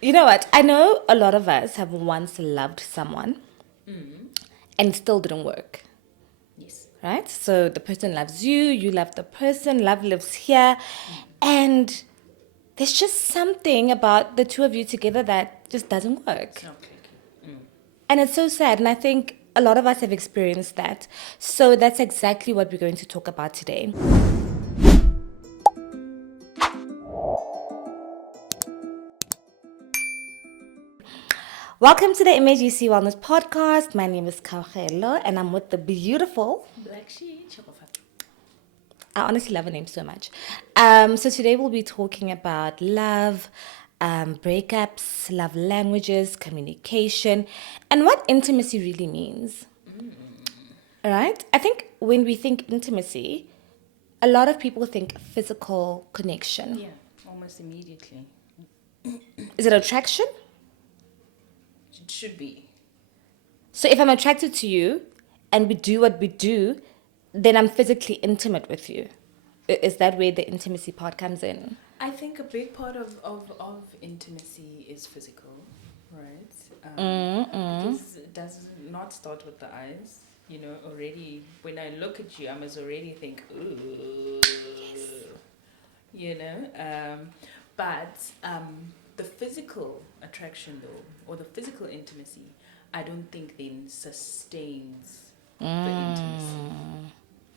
You know what? I know a lot of us have once loved someone and it still didn't work, Yes. right? So the person loves you, you love the person, love lives here, and there's just something about the two of you together that just doesn't It's work. not clicking. And it's so sad. And I think a lot of us have experienced that. So that's exactly what we're going to talk about today. Welcome to the MAGC Wellness Podcast. My name is Kaugelo and I'm with the beautiful. Black sheep. Chocolate. I honestly love her name so much. So today we'll be talking about love, breakups, love languages, communication, and what intimacy really means. All right? I think when we think intimacy, a lot of people think physical connection. Yeah, almost immediately. Is it attraction? It should be. So if I'm attracted to you and we do what we do, then I'm physically intimate with you. Is that where the intimacy part comes in? I think a big part of intimacy is physical, right? Because it does not start with the eyes. You know, already when I look at you, I must already think, ooh. You know, but the physical attraction, though, or the physical intimacy, I don't think then sustains the intimacy.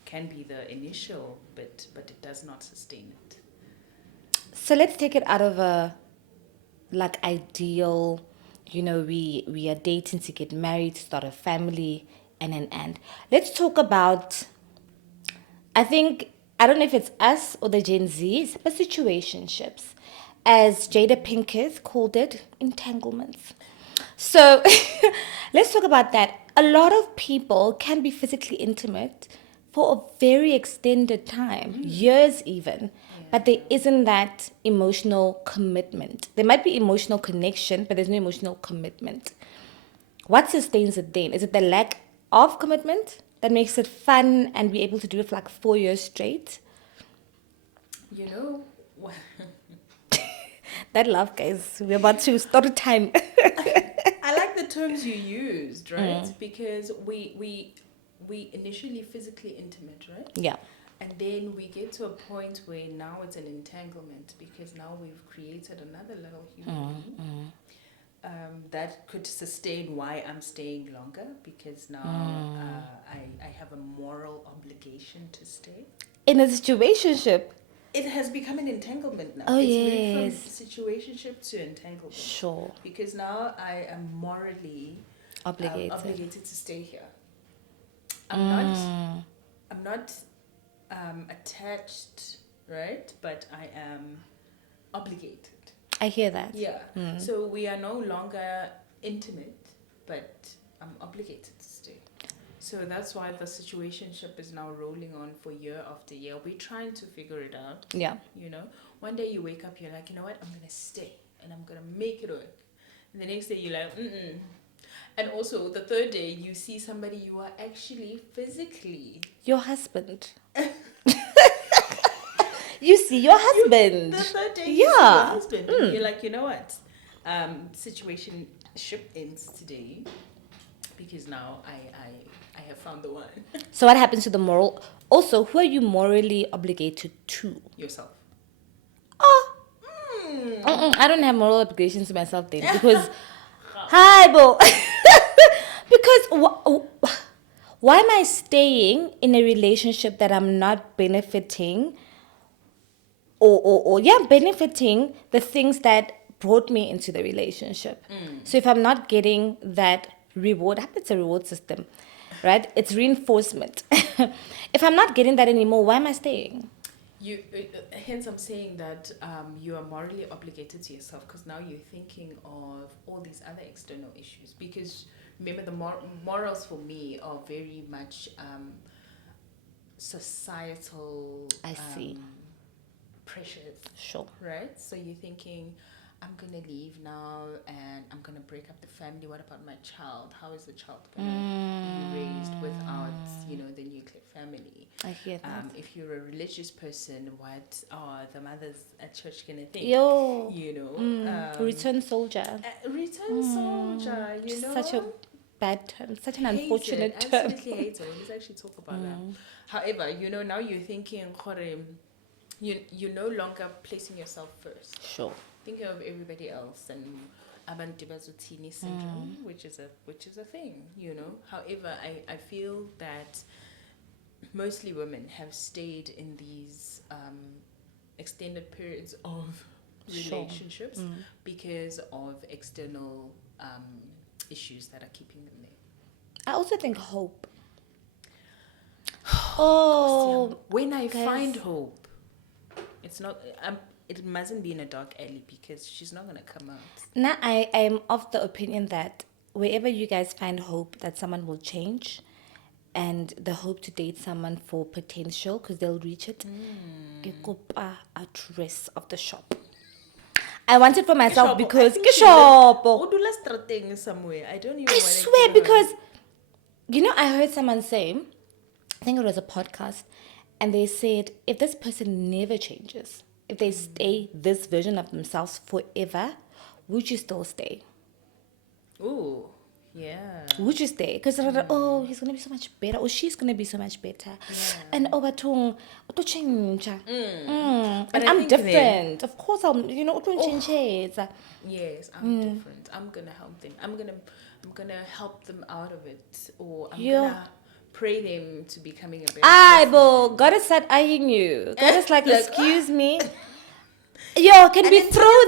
Can be the initial bit, but it does not sustain it. So let's take it out of a like ideal, we are dating to get married, start a family, and an end. Let's talk about, I think, I don't know if it's us or the Gen Zs, but situationships. As Jada Pinkett called it, entanglements. So let's talk about that. A lot of people can be physically intimate for a very extended time, years even, but there isn't that emotional commitment. There might be emotional connection, but there's no emotional commitment. What sustains it then? Is it the lack of commitment that makes it fun and be able to do it for like 4 years straight? You know, That love, guys. We're about to start a time. I like the terms you used, right? Because we initially physically intimate, right? Yeah. And then we get to a point where now it's an entanglement because now we've created another little human being that could sustain why I'm staying longer because now I have a moral obligation to stay. In a situationship. It has become an entanglement now. Oh, It's moved from yes. situationship to entanglement Sure. because now I am morally Obligated. obligated to stay here. I'm not. I'm not attached, right? But I am obligated. I hear that. Yeah. So we are no longer intimate, but I'm obligated to stay. So that's why the situationship is now rolling on for year after year. We're trying to figure it out. Yeah. You know, one day you wake up, you're like, you know what, I'm gonna stay and I'm gonna make it work. And the next day you're like, mm. And also the third day you see somebody you are actually physically. Your husband. You see your husband. The third day you see your Yeah. husband. And you're like, you know what, situationship ends today because now I have found the one. So what happens to the moral? Also, who are you morally obligated to? Yourself. Oh, I don't have moral obligations to myself then because, hi, Bo. Because why am I staying in a relationship that I'm not benefiting or yeah, benefiting the things that brought me into the relationship? So if I'm not getting that reward, I hope it's a reward system, right? It's reinforcement. If I'm not getting that anymore, why am I staying? You hence I'm saying that you are morally obligated to yourself because now you're thinking of all these other external issues because remember the morals for me are very much societal I see. pressures, Sure. right? So you're thinking I'm gonna leave now and I'm gonna break up the family. What about my child? How is the child gonna be raised without, the nuclear family? I hear that. If you're a religious person, what are the mothers at church gonna think? Yo. You know, Return soldier. return soldier. You know, Such a bad term. Such an hate unfortunate it. term. Absolutely hate it. Let's actually talk about that. However, now you're thinking, you're no longer placing yourself first. Sure. Thinking of everybody else and abantu bazuthini syndrome, which is a thing. However, I feel that mostly women have stayed in these extended periods of Sure. relationships because of external issues that are keeping them there. I also think hope. Oh, When I guys. find hope, it's not. It mustn't be in a dark alley because she's not gonna come out. now I am of the opinion that wherever you guys find hope that someone will change, and the hope to date someone for potential because they'll reach it, ke kopa address of the shop. I want it for myself because ke shopo. Udula strateng somewhere. I don't even. I swear, because I heard someone say, I think it was a podcast, and they said if this person never changes, if they stay this version of themselves forever, would you still stay? Ooh, yeah. Would you stay? Because oh, he's gonna be so much better, or she's gonna be so much better, and bathong, uto change. And But I I'm think different. Of course, uto change. Yes, I'm different. I'm gonna help them. I'm gonna help them out of it, or I'm Yeah. gonna pray them to becoming a better Ay, person. bo, God is start eyeing you. God is like, Like, excuse me. Yo, can we then throw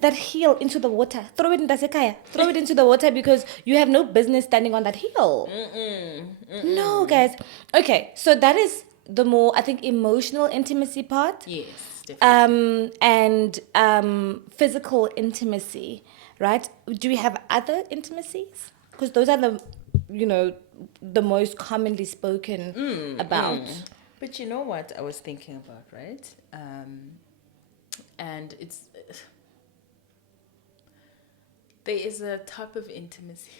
that heel into the water? Throw it in Dasekaya. Throw it into the water because you have no business standing on that heel. No, guys. Okay, so that is the more, I think, emotional intimacy part. Yes, definitely. And physical intimacy, right? Do we have other intimacies? Because those are the most commonly spoken about. But you know what I was thinking about, right? And it's there is a type of intimacy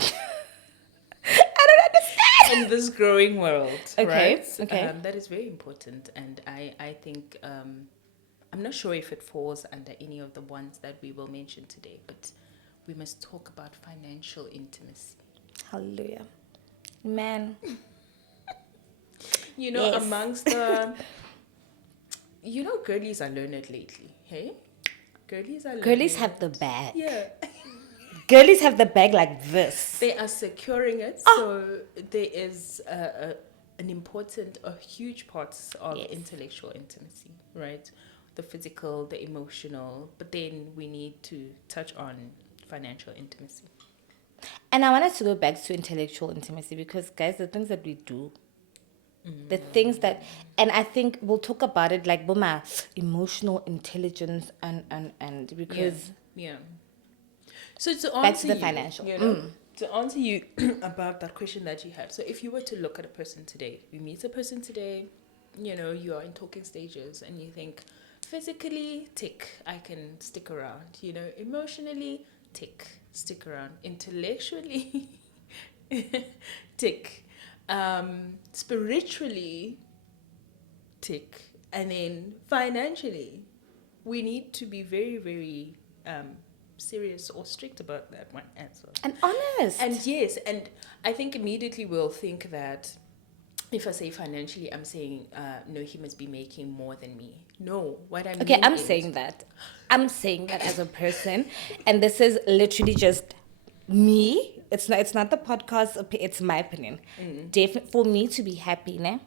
I don't understand. in this growing world, Okay, right? okay. That is very important, and I think I'm not sure if it falls under any of the ones that we will mention today, but we must talk about financial intimacy. Hallelujah. Man. Yes. Amongst the girlies are learned lately, hey? Girlies are learned. Girlies have the bag. Yeah. Girlies have the bag like this. They are securing it, so there is an important, a huge part of intellectual intimacy, right? The physical, the emotional, but then we need to touch on financial intimacy. And I want us to go back to intellectual intimacy because, guys, the things that we do, the things that, and I think we'll talk about it like, Boma, emotional intelligence and because. Yeah. So to Back answer to the you, financial. to answer you about that question that you had. So if you were to look at a person today, you meet a person today, you are in talking stages and you think, physically, tick, I can stick around. Emotionally, tick, stick around. Intellectually, tick. Spiritually, tick. And then financially, we need to be very, very serious or strict about that one as well. And honest. And yes, and I think immediately we'll think that if I say financially, I'm saying, no, he must be making more than me. No, what I mean Okay, I'm is, saying that. I'm saying that as a person, and this is literally just me. It's not the podcast. It's my opinion. For me to be happy, ne,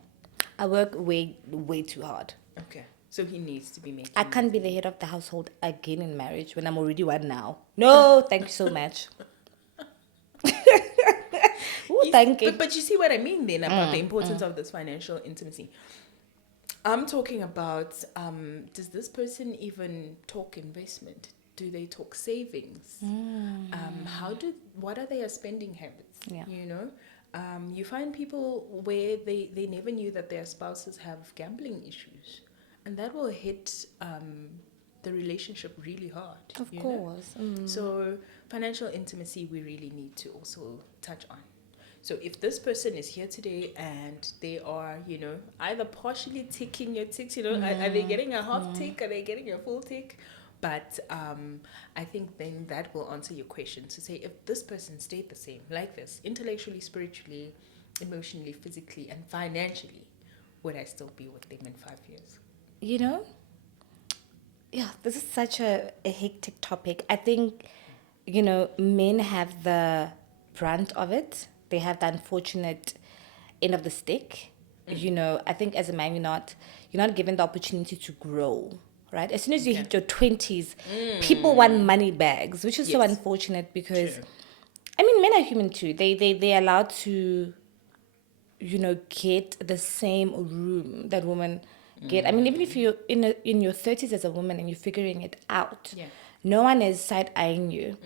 I work way too hard. Okay, so he needs to be making. I can't be the head of the household again in marriage when I'm already one now. No, thank you so much. Ooh, thank you. But you see what I mean then about the importance of this financial intimacy. I'm talking about, does this person even talk investment? Do they talk savings? What are their spending habits? Yeah. You find people where they never knew that their spouses have gambling issues, and that will hit the relationship really hard. Of you know? course. So financial intimacy, we really need to also touch on. So if this person is here today and they are, either partially ticking your ticks, are they getting a half tick? Are they getting a full tick? But I think then that will answer your question to say if this person stayed the same, like this, intellectually, spiritually, emotionally, physically, and financially, would I still be with them in 5 years? You know, yeah, this is such a hectic topic. I think, men have the brunt of it. They have the unfortunate end of the stick. I think as a man, you're not given the opportunity to grow, right? As soon as you hit your 20s, people want money bags, which is so Yes. unfortunate because, True. I mean, men are human too. They're allowed to, get the same room that women get. I mean, even if you're in your 30s as a woman and you're figuring it out, Yeah. no one is side eyeing you,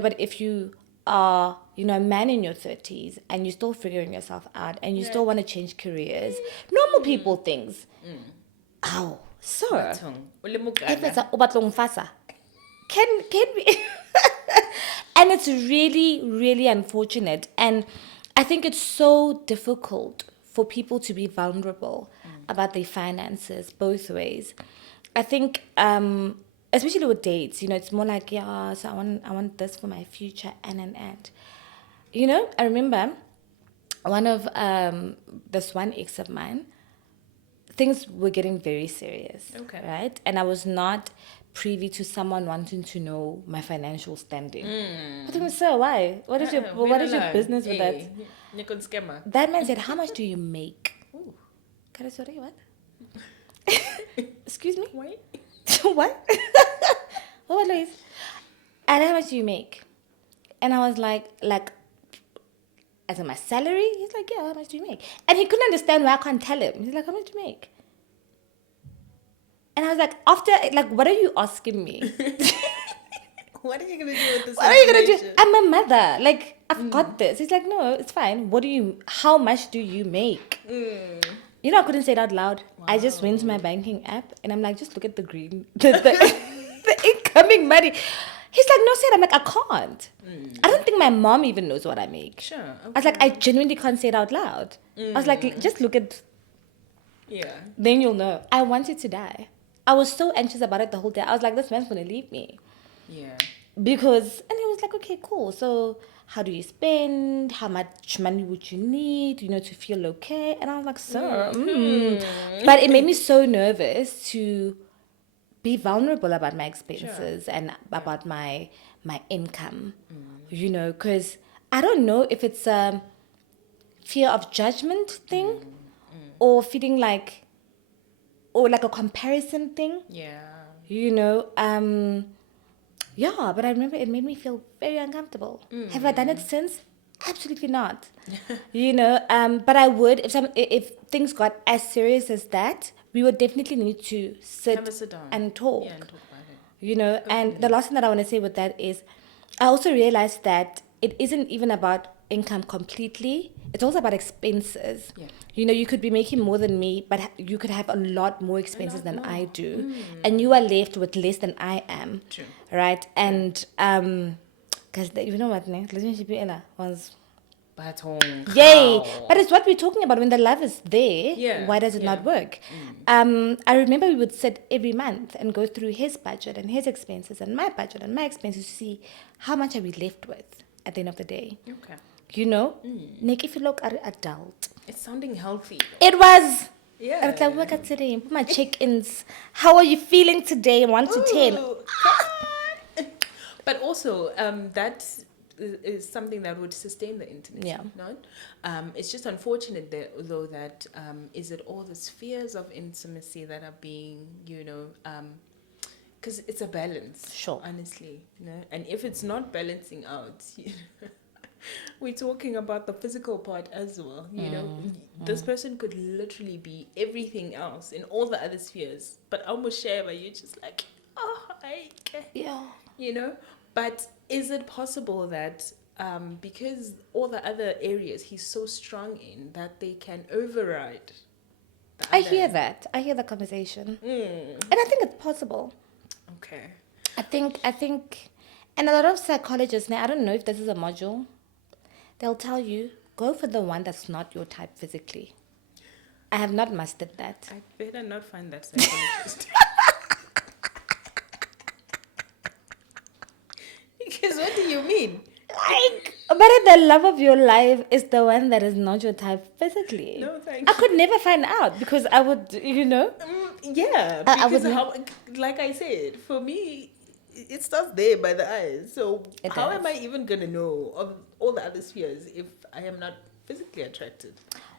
but if you are, a man in your 30s and you're still figuring yourself out and you still want to change careers, normal people things. Ow, sir. Bathong. If it's a o batla ho mfasa, can we and it's really, really unfortunate. And I think it's so difficult for people to be vulnerable about their finances both ways. I think, especially with dates, it's more like, yeah, so I want this for my future and. I remember one of this one ex of mine, things were getting very serious. Okay. Right? And I was not privy to someone wanting to know my financial standing. But then, sir, why? What is your business with that? Scammer. That man said, how much do you make? Ooh. Sorry, what? Excuse me? Wait. What? What, Louise? And how much do you make? And I was like, as in my salary? He's like, yeah, how much do you make? And he couldn't understand why I can't tell him. He's like, how much do you make? And I was like, what are you asking me? What are you going to do with this? What are you going to do? I'm a mother. I've got this. He's like, no, it's fine. How much do you make? I couldn't say it out loud. Wow. I just went to my banking app and I'm like, just look at the green, the incoming money. He's like, no, Sarah. I'm like, I can't. I don't think my mom even knows what I make. Sure. Okay. I was like, I genuinely can't say it out loud. I was like, just look at. Yeah. Then you'll know. I wanted to die. I was so anxious about it the whole day. I was like, this man's going to leave me. Yeah. And he was like, okay, cool. So how do you spend? How much money would you need, to feel okay? And I was like, sir. But it made me so nervous to be vulnerable about my expenses and about my income, because I don't know if it's a fear of judgment thing or feeling like a comparison thing. Yeah. Yeah, but I remember it made me feel very uncomfortable. Have I done it since? Absolutely not. But I would if things got as serious as that, we would definitely need to sit down and talk. Yeah, and talk about it. And the last thing that I want to say with that is, I also realized that it isn't even about income completely. It's also about expenses. Yeah. You could be making more than me, but you could have a lot more expenses than I do, and you are left with less than I am. True. Right? And because you know what, relationship was. Yay! But it's what we're talking about. When the love is there, why does it not work? I remember we would sit every month and go through his budget and his expenses and my budget and my expenses to see how much are we left with at the end of the day. Okay. Nick, if you look at adult. It's sounding healthy. It was. Yeah. Look at today. My check-ins. How are you feeling today? 1 to 10. But also, that is something that would sustain the intimacy. Yeah. No? It's just unfortunate though that is it all the spheres of intimacy that are being, because it's a balance. Sure. Honestly, and if it's not balancing out, we're talking about the physical part as well. This person could literally be everything else in all the other spheres, but almost share where you're just like, oh, yeah. But is it possible that because all the other areas he's so strong in that they can override the I other? hear that. I hear the conversation. And I think it's possible. Okay. I think, and a lot of psychologists now, I don't know if this is a module, they'll tell you, go for the one that's not your type physically. I have not mastered that. I better not find that psychologist. Because what do you mean? Like, but the love of your life is the one that is not your type physically. No, thank I you. could never find out because I would, you know, Yeah, I because would how, like I said, for me, it starts there by the eyes. So It how does. am I even gonna know of all the other spheres if I am not physically attracted?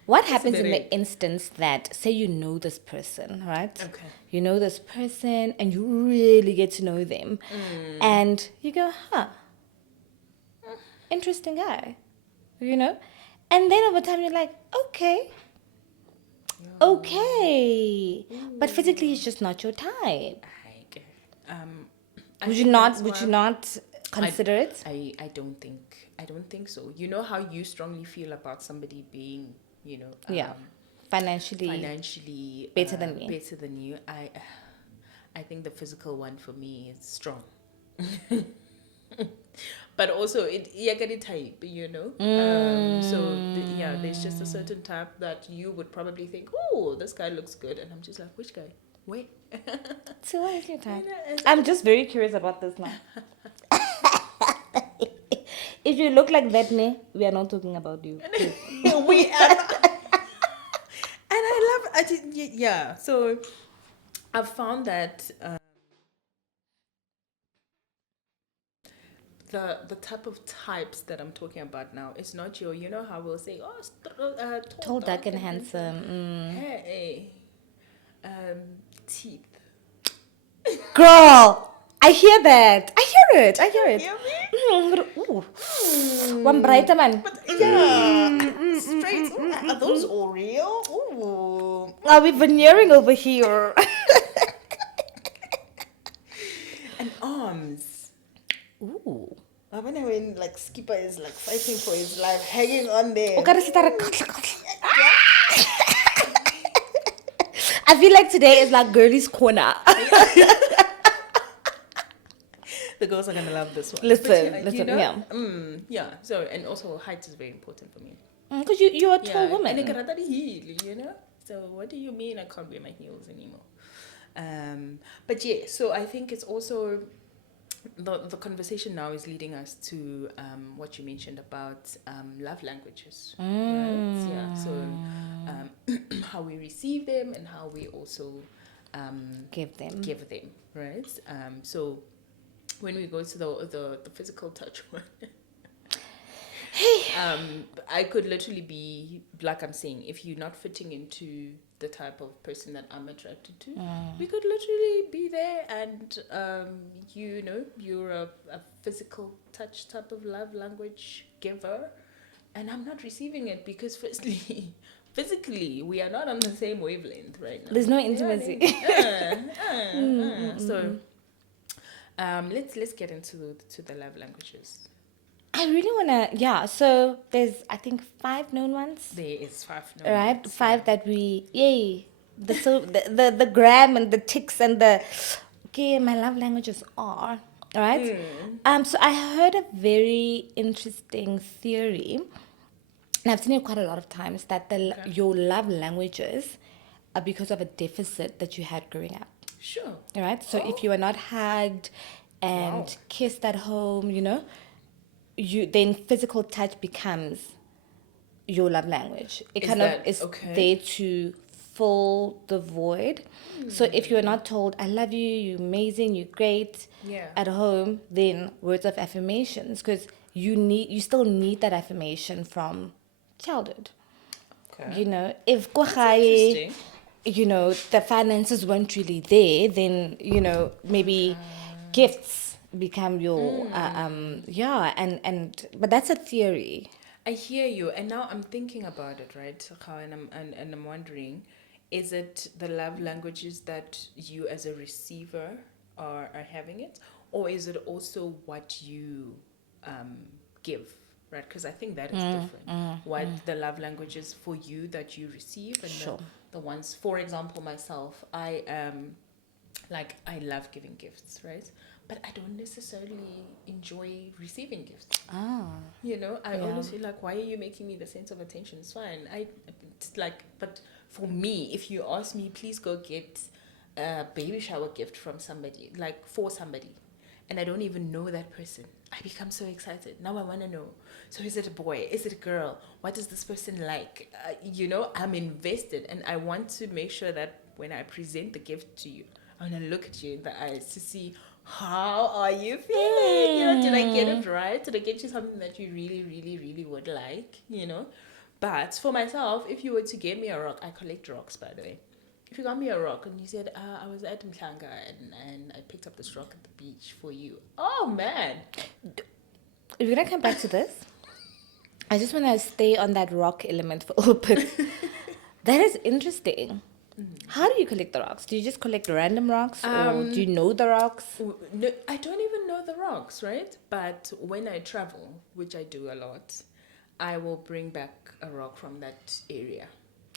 what That's a happens bit in the it. instance that, say, you know this person, right? Okay. You know this person and you really get to know them. And you go, huh, interesting guy, you know? And then over time you're like, okay, okay. But physically he's just not your type. Um, I Would you think not that's would you why not consider it? I don't think so. You know how you strongly feel about somebody being, Yeah. Financially financially better than me. better than you. I think the physical one for me is strong. But also it yeah get it type, yeah, there's just a certain type that you would probably think, oh, this guy looks good, and I'm just like, which guy? Where? So what is your type? And I'm just very curious about this now. If you look like that, ne, we are not talking about you. Please. we are not, and yeah. So I've found that the type of types that I'm talking about now is not your, you know how we'll say, oh, Tall, dark, and handsome. Hey, teeth. Girl, I hear that. I hear it. I hear it. Hear me? Ooh. One brighter man. But yeah, straight. Ooh, are those all real? Ooh. Are we veneering over here? And arms. Ooh. I wonder when like Skipper is like fighting for his life, hanging on there. I feel like today is like girlie's corner. The girls are gonna love this one. Listen, But yeah. yeah. So and also height is very important for me. Because you're a tall Yeah, and I woman. got that heel. So what do you mean I can't wear my heels anymore? But yeah, so I think it's also the conversation now is leading us to what you mentioned about love languages, right? Yeah. So how we receive them and how we also Give them. give them, right? So when we go to the physical touch one. I could literally be like I'm saying, if you're not fitting into the type of person that I'm attracted to, we could literally be there, and you're a physical touch type of love language giver, and I'm not receiving it because firstly, physically we are not on the same wavelength right now. There's no You know what I intimacy. mean? So let's get into the love languages. I really wanna, yeah. So there's, I think, 5 known ones, There is 5 right? no's. 5 that we, yay. The gram and the ticks and the, okay, my love languages are, right? So I heard a very interesting theory, and I've seen it quite a lot of times, that your love languages are because of a deficit that you had growing up. Sure. Right? So if you are not hugged and Wow. kissed at home, you then physical touch becomes your love language. It Is kind of that- is okay. there to fill the void. So if you're not told, I love you, you're amazing, you're great Yeah. at home, then words of affirmations, because you still need that affirmation from childhood. Okay. If That's Kwahaye, interesting. the finances weren't really there, then, maybe gifts become your, but that's a theory. I hear you, and now I'm thinking about it, right, Sakha, and I'm wondering, is it the love languages that you as a receiver are having it, or is it also what you give, right? Because I think that is different. What the love languages for you that you receive, and Sure. the ones, for example, myself, I am Like, I love giving gifts, right? But I don't necessarily enjoy receiving gifts. Ah. You know, I Yeah. always feel like, why are you making me the sense of attention? It's fine. It's like, but for me, if you ask me, please go get a baby shower gift from somebody, like for somebody, and I don't even know that person, I become so excited. Now I want to know. So is it a boy? Is it a girl? What is this person like? You know, I'm invested, and I want to make sure that when I present the gift to you, I want to look at you in the eyes to see, how are you feeling? You know, did I get it right? Did I get you something that you really, really, really would like? You know? But for myself, if you were to get me a rock, I collect rocks, by the way. If you got me a rock and you said, I was at Mhlanga and I picked up this rock at the beach for you. Oh, man. We're gonna come back to this. I just want to stay on that rock element for a little bit. That is interesting. How do you collect the rocks? Do you just collect random rocks, or do you know the rocks? No, I don't even know the rocks, right? But when I travel, which I do a lot, I will bring back a rock from that area.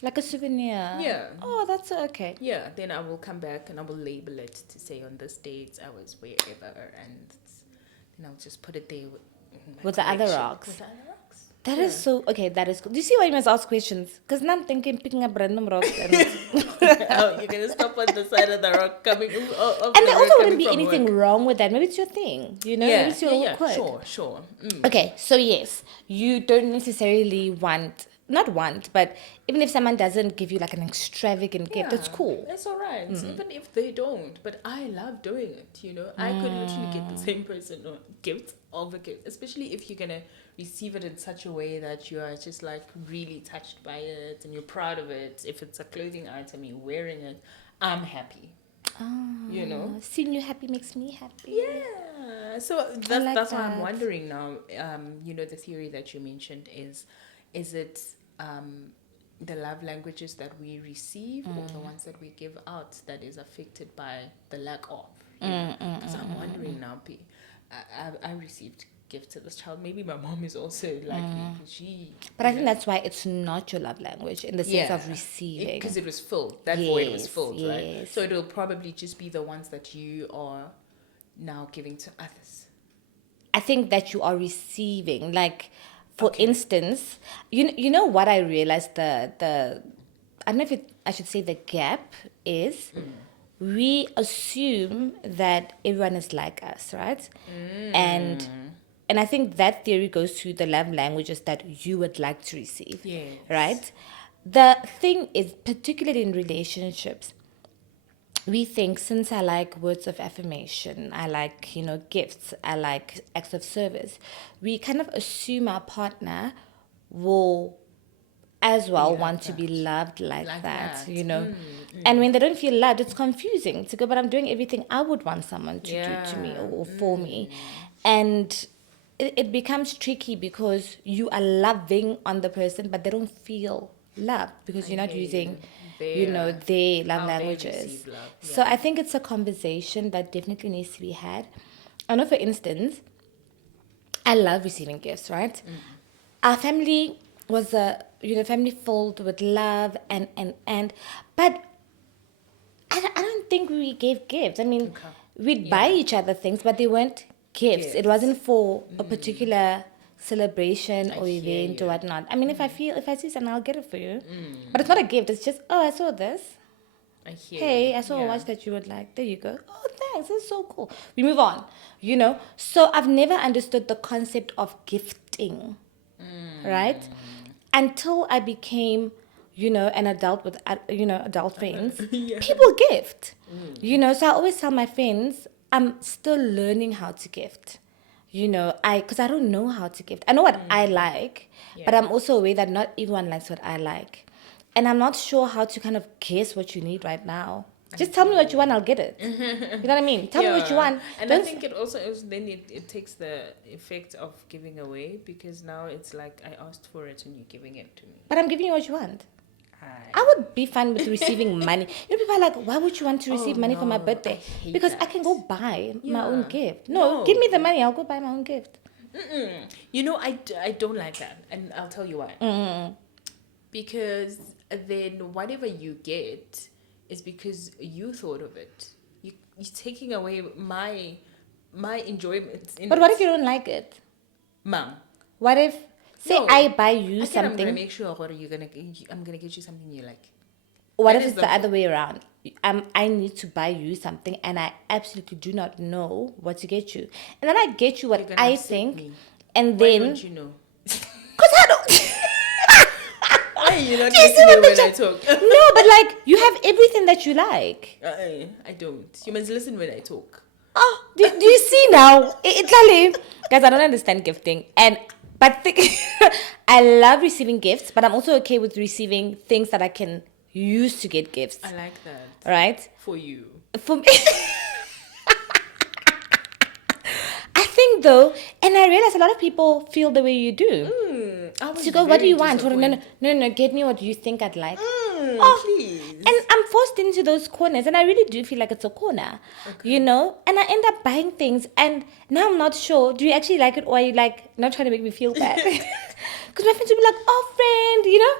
Like a souvenir? Yeah. Oh, that's okay. Yeah, then I will come back and I will label it to say on this date I was wherever, and then I'll just put it there my With the other collection. rocks. With the other rocks. That is so okay. That is cool. Do you see why you must ask questions? Because now I'm thinking picking up random rocks, and Oh, you're gonna stop on the side of the rock coming. Of and the there road also wouldn't coming be from anything work. wrong with that. Maybe it's your thing, you know. Maybe it's your quirk. Sure. Okay, so yes, you don't necessarily not want, but even if someone doesn't give you like an extravagant gift, it's cool. It's all right, even if they don't. But I love doing it. You know, I could literally get the same person a gift of a gift, especially if you're gonna receive it in such a way that you are just like really touched by it and you're proud of it. If it's a clothing item, you're wearing it, I'm happy. You know. Seeing you happy makes me happy. Yeah. So like that's why I'm that. wondering now. You know, the theory that you mentioned is it the love languages that we receive or the ones that we give out that is affected by the lack of? Because I'm wondering now, P. I received gifts to this child. Maybe my mom is also like me. But I think that's why it's not your love language in the sense of receiving. Because it was filled. That void was Yes, filled, right? yes. So it'll probably just be the ones that you are now giving to others. I think that you are receiving, like, for instance, you know what I realized the I don't know if I should say the gap is. We assume that everyone is like us, right? And I think that theory goes to the love languages that you would like to receive. Yes. Right? The thing is, particularly in relationships, we think since I like words of affirmation, I like, gifts, I like acts of service, we kind of assume our partner will as well like want to that. be loved like Like that, that. And when they don't feel loved, it's confusing to go, but I'm doing everything I would want someone to do to me Yeah. or for me. And it becomes tricky because you are loving on the person, but they don't feel loved because you're not hear you. using, Their- their love how they languages. receive love, So I think it's a conversation that definitely needs to be had. I know, for instance, I love receiving gifts, right? Our family was a family filled with love and but I don't think we gave gifts. I mean, we'd buy each other things, but they weren't gifts. It wasn't for a particular celebration or hear event or you. whatnot. I mean, if I see something, I'll get it for you. But it's not a gift. It's just, oh, I saw this. I hear Hey, you. I saw a Yeah. watch that you would like. There you go. Oh, thanks. That's so cool. We move on, So I've never understood the concept of gifting, right? Until I became, an adult with, adult friends. People gift, So I always tell my friends, I'm still learning how to gift. Because I don't know how to gift. I know what I like, but I'm also aware that not everyone likes what I like. And I'm not sure how to kind of guess what you need right now. Just tell me what you want, I'll get it. You know what I mean? Tell me what you want. And I think it also is, then it takes the effect of giving away, because now it's like I asked for it and you're giving it to me. But I'm giving you what you want. I I would be fine with receiving money. People are like, why would you want to receive money for my no, birthday? I hate Because I that. can go buy my own Yeah. gift. No, give me the money, I'll go buy my own gift. You know, I don't like that, and I'll tell you why. Because then whatever you get is because you thought of it. you're taking away my enjoyment. But what if you don't like it? Mom? What if, say, No. I buy you I'm gonna something? make sure I'm gonna get you something you like. What That if is it's the the other way around? I need to buy you something and I absolutely do not know what to get you. And then I get you what You're gonna I upset think, me. and Why then. don't you know? Because I don't. Why are you not Do you see listening what the when I jo- talk? No, but like, you have everything that you like. I don't. You must listen when I talk. Oh, do you see now? Italy. Guys, I don't understand gifting. I love receiving gifts, but I'm also okay with receiving things that I can use to get gifts. I like that. Right? For you. For me. I think though, and I realize a lot of people feel the way you do. I was So you go, what do very you want? disappointed. No, get me what you think I'd like. Please. And I'm forced into those corners, and I really do feel like it's a corner, you know? And I end up buying things, and now I'm not sure, do you actually like it, or are you like not trying to make me feel bad? Because my friends will be like, oh, friend, you know?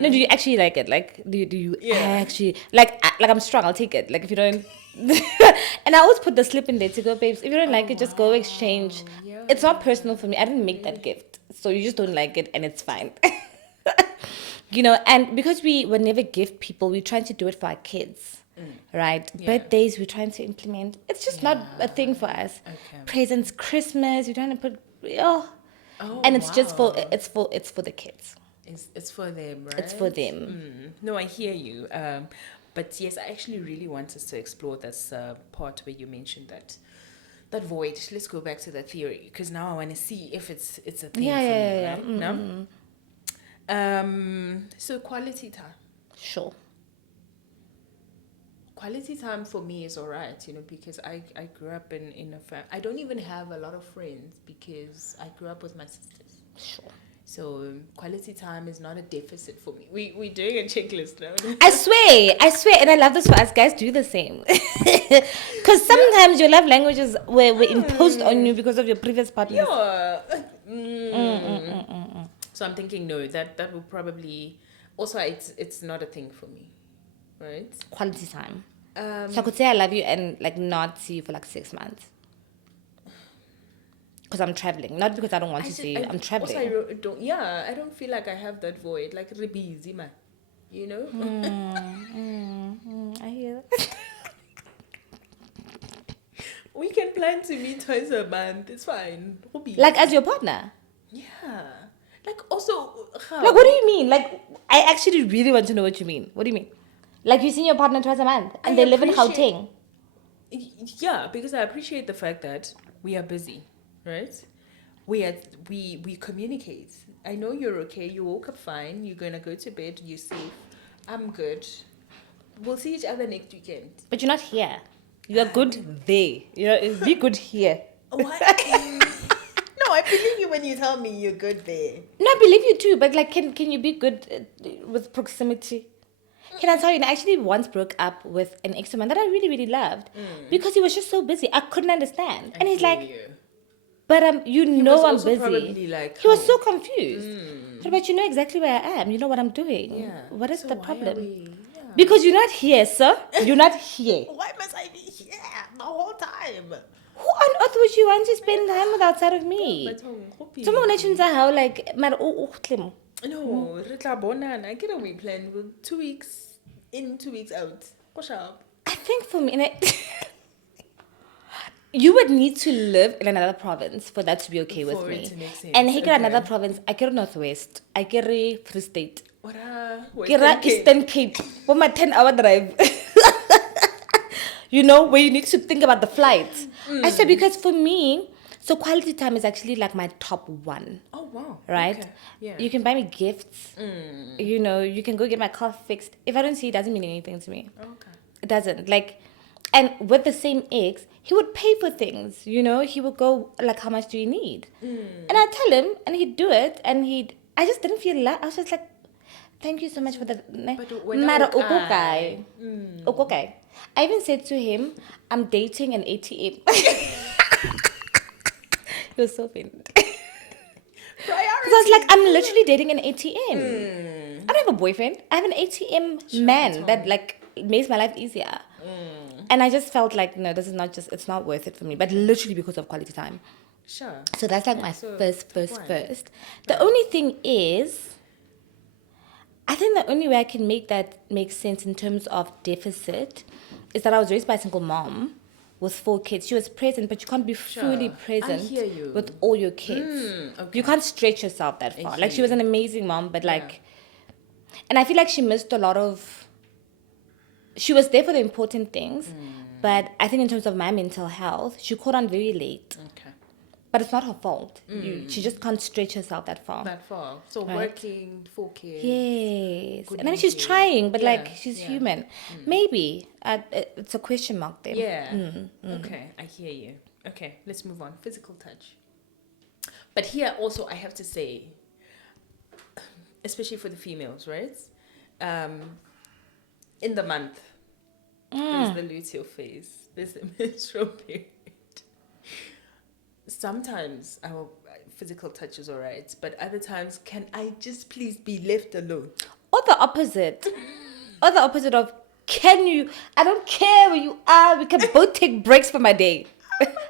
No, do you actually like it? Like, do you Yeah. actually, like I'm strong, I'll take it. Like, if you don't, and I always put the slip in there to go, babes, if you don't like it, just go exchange. Yeah. It's not personal for me. I didn't make that gift. So you just don't like it, and it's fine. You know, and because we would never give people, we're trying to do it for our kids, right? Yeah. Birthdays, we're trying to implement. It's just not a thing for us. Okay. Presents, Christmas, we're trying to put, Oh, and it's just for wow. it's for the kids. It's for them, right? It's for them. No, I hear you. But yes, I actually really want us to explore this part where you mentioned that void. Let's go back to that theory because now I want to see if it's a thing Yeah, for yeah, me, yeah, right? yeah. No. So quality time. Sure. Quality time for me is alright, you know, because I grew up in a family. I don't even have a lot of friends because I grew up with my sisters. Sure. So quality time is not a deficit for me. We're doing a checklist now. I swear, and I love this for us guys. Do the same, because sometimes your love languages were imposed on you because of your previous partners. Yeah. So I'm thinking no, that will probably also it's not a thing for me, right? Quality time. So I could say I love you and like not see you for like 6 months. Because I'm traveling, not because I don't want to see you. I'm traveling. Also, I don't feel like I have that void. Like re busy man, you know. I hear that. We can plan to meet twice a month. It's fine. Like as your partner. Yeah. Like also. Like what do you mean? Like I actually really want to know what you mean. What do you mean? Like you see your partner twice a month and I they live in appreciate- Gauteng. Yeah, because I appreciate the fact that we are busy, right? We communicate. I know you're okay. You woke up fine. You're gonna go to bed. You're safe. I'm good. We'll see each other next weekend. But you're not here. You are good there. You know, be good here. What? No, I believe you when you tell me you're good there. No, I believe you too, but like, can you be good with proximity? Can I tell you, I actually once broke up with an ex-man that I really, really loved because he was just so busy. I couldn't understand. And he's like, but you know was I'm also busy. probably like, He was oh. so confused. But you know exactly where I am. You know what I'm doing. Yeah. What is So the why are problem? we- yeah. Because you're not here, sir. You're not here. Why must I be here the whole time? Who on earth would you want to spend time with outside of me? Someone mentions how like, No, re tla bonana. Get a week plan with 2 weeks in, 2 weeks out. Go sharp. I think for me, you would need to live in another province for that to be okay with For it me. to make sense, And here, okay. another province, I get Northwest, I get Free State, What get Eastern Cape, for my 10-hour drive. You know, where you need to think about the flights. I said, because for me, so quality time is actually like my top one. Oh wow. Right? Okay. Yeah. You can buy me gifts. You know, you can go get my car fixed. If I don't see it, doesn't mean anything to me. Okay. It doesn't. Like, and with the same ex, he would pay for things, you know? He would go, like, how much do you need? And I'd tell him, and he'd do it, and I just didn't feel I was just like, thank you so much for the... Mara okokai. Okokai. I even said to him, I'm dating an ATM. He was so offended. Because I was like, I'm literally dating an ATM. I don't have a boyfriend. I have an ATM man that like makes my life easier. And I just felt like, no, this is not just, it's not worth it for me, but literally because of quality time. Sure. So that's like my So, first. one. The only thing is, I think the only way I can make that make sense in terms of deficit is that I was raised by a single mom with 4 kids. She was present, but you can't be fully Sure. present I hear you. with all your kids. Okay. You can't stretch yourself that I far. hear Like, she was you. an amazing mom, but Yeah. like, and I feel like she missed a lot of, she was there for the important things, but I think in terms of my mental health, she caught on very late. Okay. But it's not her fault. She just can't stretch herself that far. That far. So Right. working, 4 kids. Yes. Good And I mean, she's looking. trying, but Yeah, like, she's yeah. human. Maybe. It's a question mark there. Yeah. Okay, I hear you. Okay, let's move on. Physical touch. But here also, I have to say, especially for the females, right? In the month, there's the luteal phase, there's the menstrual period. Sometimes our physical touch is alright, but other times, can I just please be left alone? Or the opposite. Or the opposite of, can you, I don't care where you are, we can both take breaks for my day.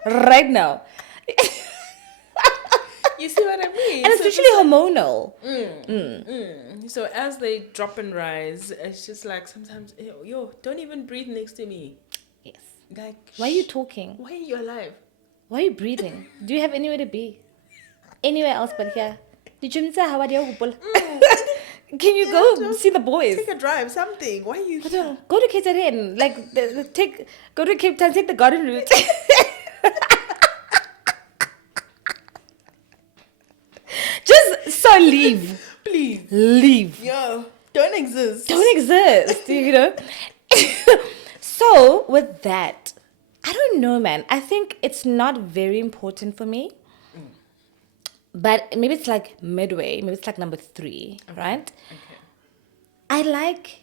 Right now. You see what I mean? And it's So usually hormonal. So as they drop and rise, it's just like sometimes, yo, don't even breathe next to me. Yes. Like, Why are you talking? why are you alive? Why are you breathing? Do you have anywhere to be? Anywhere else but here? Did you miss how Can you go see the boys? Take a drive, something. Why are you here? Go to KZN. Like, go to Cape Town, take the garden route. Just so leave. Please. Leave. Yo, don't exist. Don't exist, you know? So, with that, I don't know, man. I think it's not very important for me. But maybe it's like midway. Maybe it's like number 3, right? Okay. I like,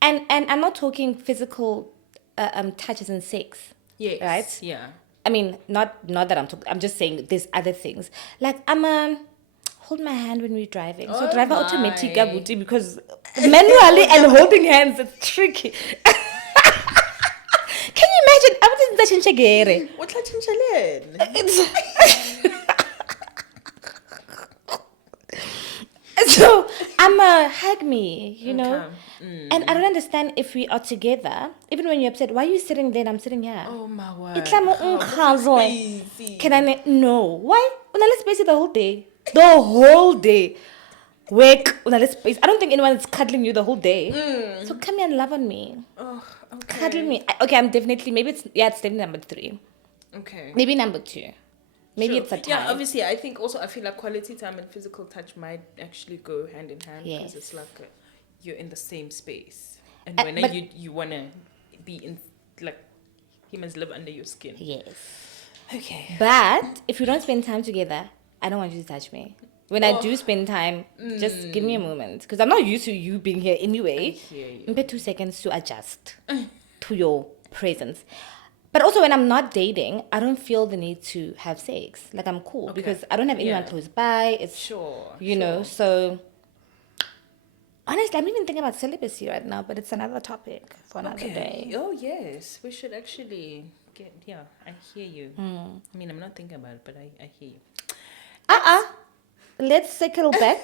and I'm not talking physical touches and sex. Yes. Right? Yeah. I mean, not that I'm talking. I'm just saying there's other things. Like, hold my hand when we're driving. So Oh drive my. automatic booty, because manually and holding hands, it's tricky. Can you imagine? I was in Chagere. What chinchalen? So hug me, Okay. And I don't understand if we are together. Even when you're upset, why are you sitting there and I'm sitting here? Oh my word. Itlamo Oh, unkhazo. crazy. Can I no? Why? Unale space the whole day. The whole day. Wake. Unale space. I don't think anyone is cuddling you the whole day. So come here and love on me. Oh, okay. Cuddle me. Okay, I'm definitely, it's definitely number 3. Okay. Maybe number 2. Maybe Sure. it's a tie. Yeah, obviously, I feel like quality time and physical touch might actually go hand in hand, because Yes. it's like you're in the same space, and But- when you wanna be in, like, humans live under your skin. Yes. Okay. But if we don't spend time together, I don't want you to touch me. When I do spend time, just give me a moment. Because I'm not used to you being here anyway. I hear you. Maybe 2 seconds to adjust to your presence. But also, when I'm not dating, I don't feel the need to have sex. Like, I'm cool. Okay. Because I don't have anyone Yeah. close by. It's, Sure. you know, so... Honestly, I'm even thinking about celibacy right now, but it's another topic for another day. Oh yes, we should actually get. Yeah, I hear you. I mean, I'm not thinking about it, but I hear you. Let's circle back.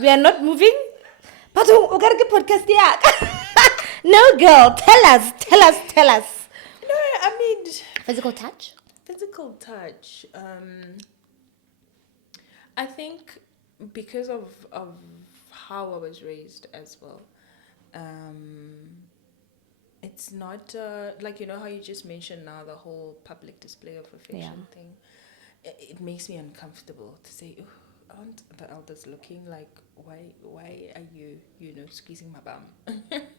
We are not moving. But we gotta get podcast yeah. No, girl. Tell us. No, I mean, Physical touch? physical touch. I think because of how I was raised as well. It's not like, how you just mentioned now, the whole public display of affection thing. It makes me uncomfortable to say, "Oh, aren't the elders looking like, why are you squeezing my bum?"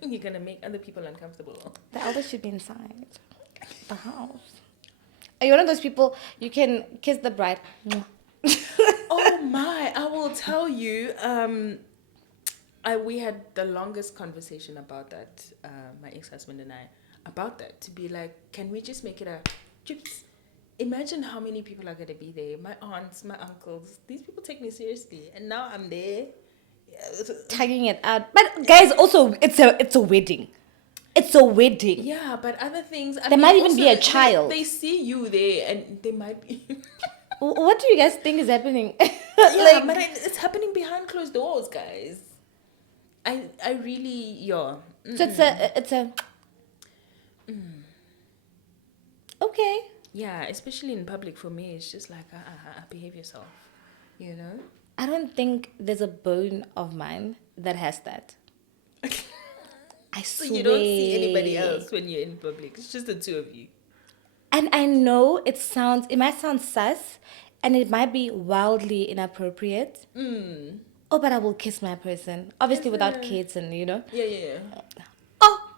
You're gonna make other people uncomfortable. The elders should be inside the house. Are you one of those people you can kiss the bride? Oh my! I will tell you. We had the longest conversation about that. My ex-husband and I, about that, to be like, can we just make it a chips? Imagine how many people are gonna be there. My aunts, my uncles. These people take me seriously, and now I'm there. Tagging it out. But guys, also it's a wedding. It's a wedding. Yeah, but other things. There might even be a also, child. They see you there, and they might be. What do you guys think is happening? Yeah, but it's happening behind closed doors, guys. I really, yeah. So it's a okay. Yeah, especially in public for me, it's just like, behave yourself, you know? I don't think there's a bone of mine that has that. I So swear. you don't see anybody else when you're in public. It's just the two of you. And I know it might sound sus and it might be wildly inappropriate. Oh, but I will kiss my person. Obviously without kids and, Yeah. Oh,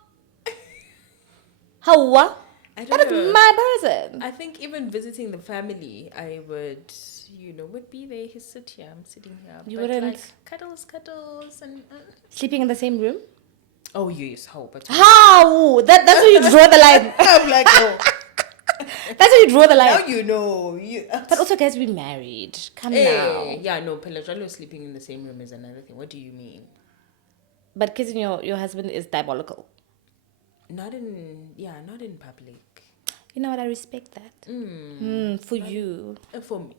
Hawa. I don't That is know. my person. I think even visiting the family, I would, would be there. He's sit here, I'm sitting here. You but wouldn't- like cuddles and. Sleeping in the same room? Oh yes, how? But How? That's where you draw the line. I'm like, oh, That's where you draw the line. now you know. But also, guys, we married. Come Hey, now. yeah, no, Pelajalo sleeping in the same room is another thing. What do you mean? But kissing your husband is diabolical. Not in public. You know what? I respect that. For you. For me.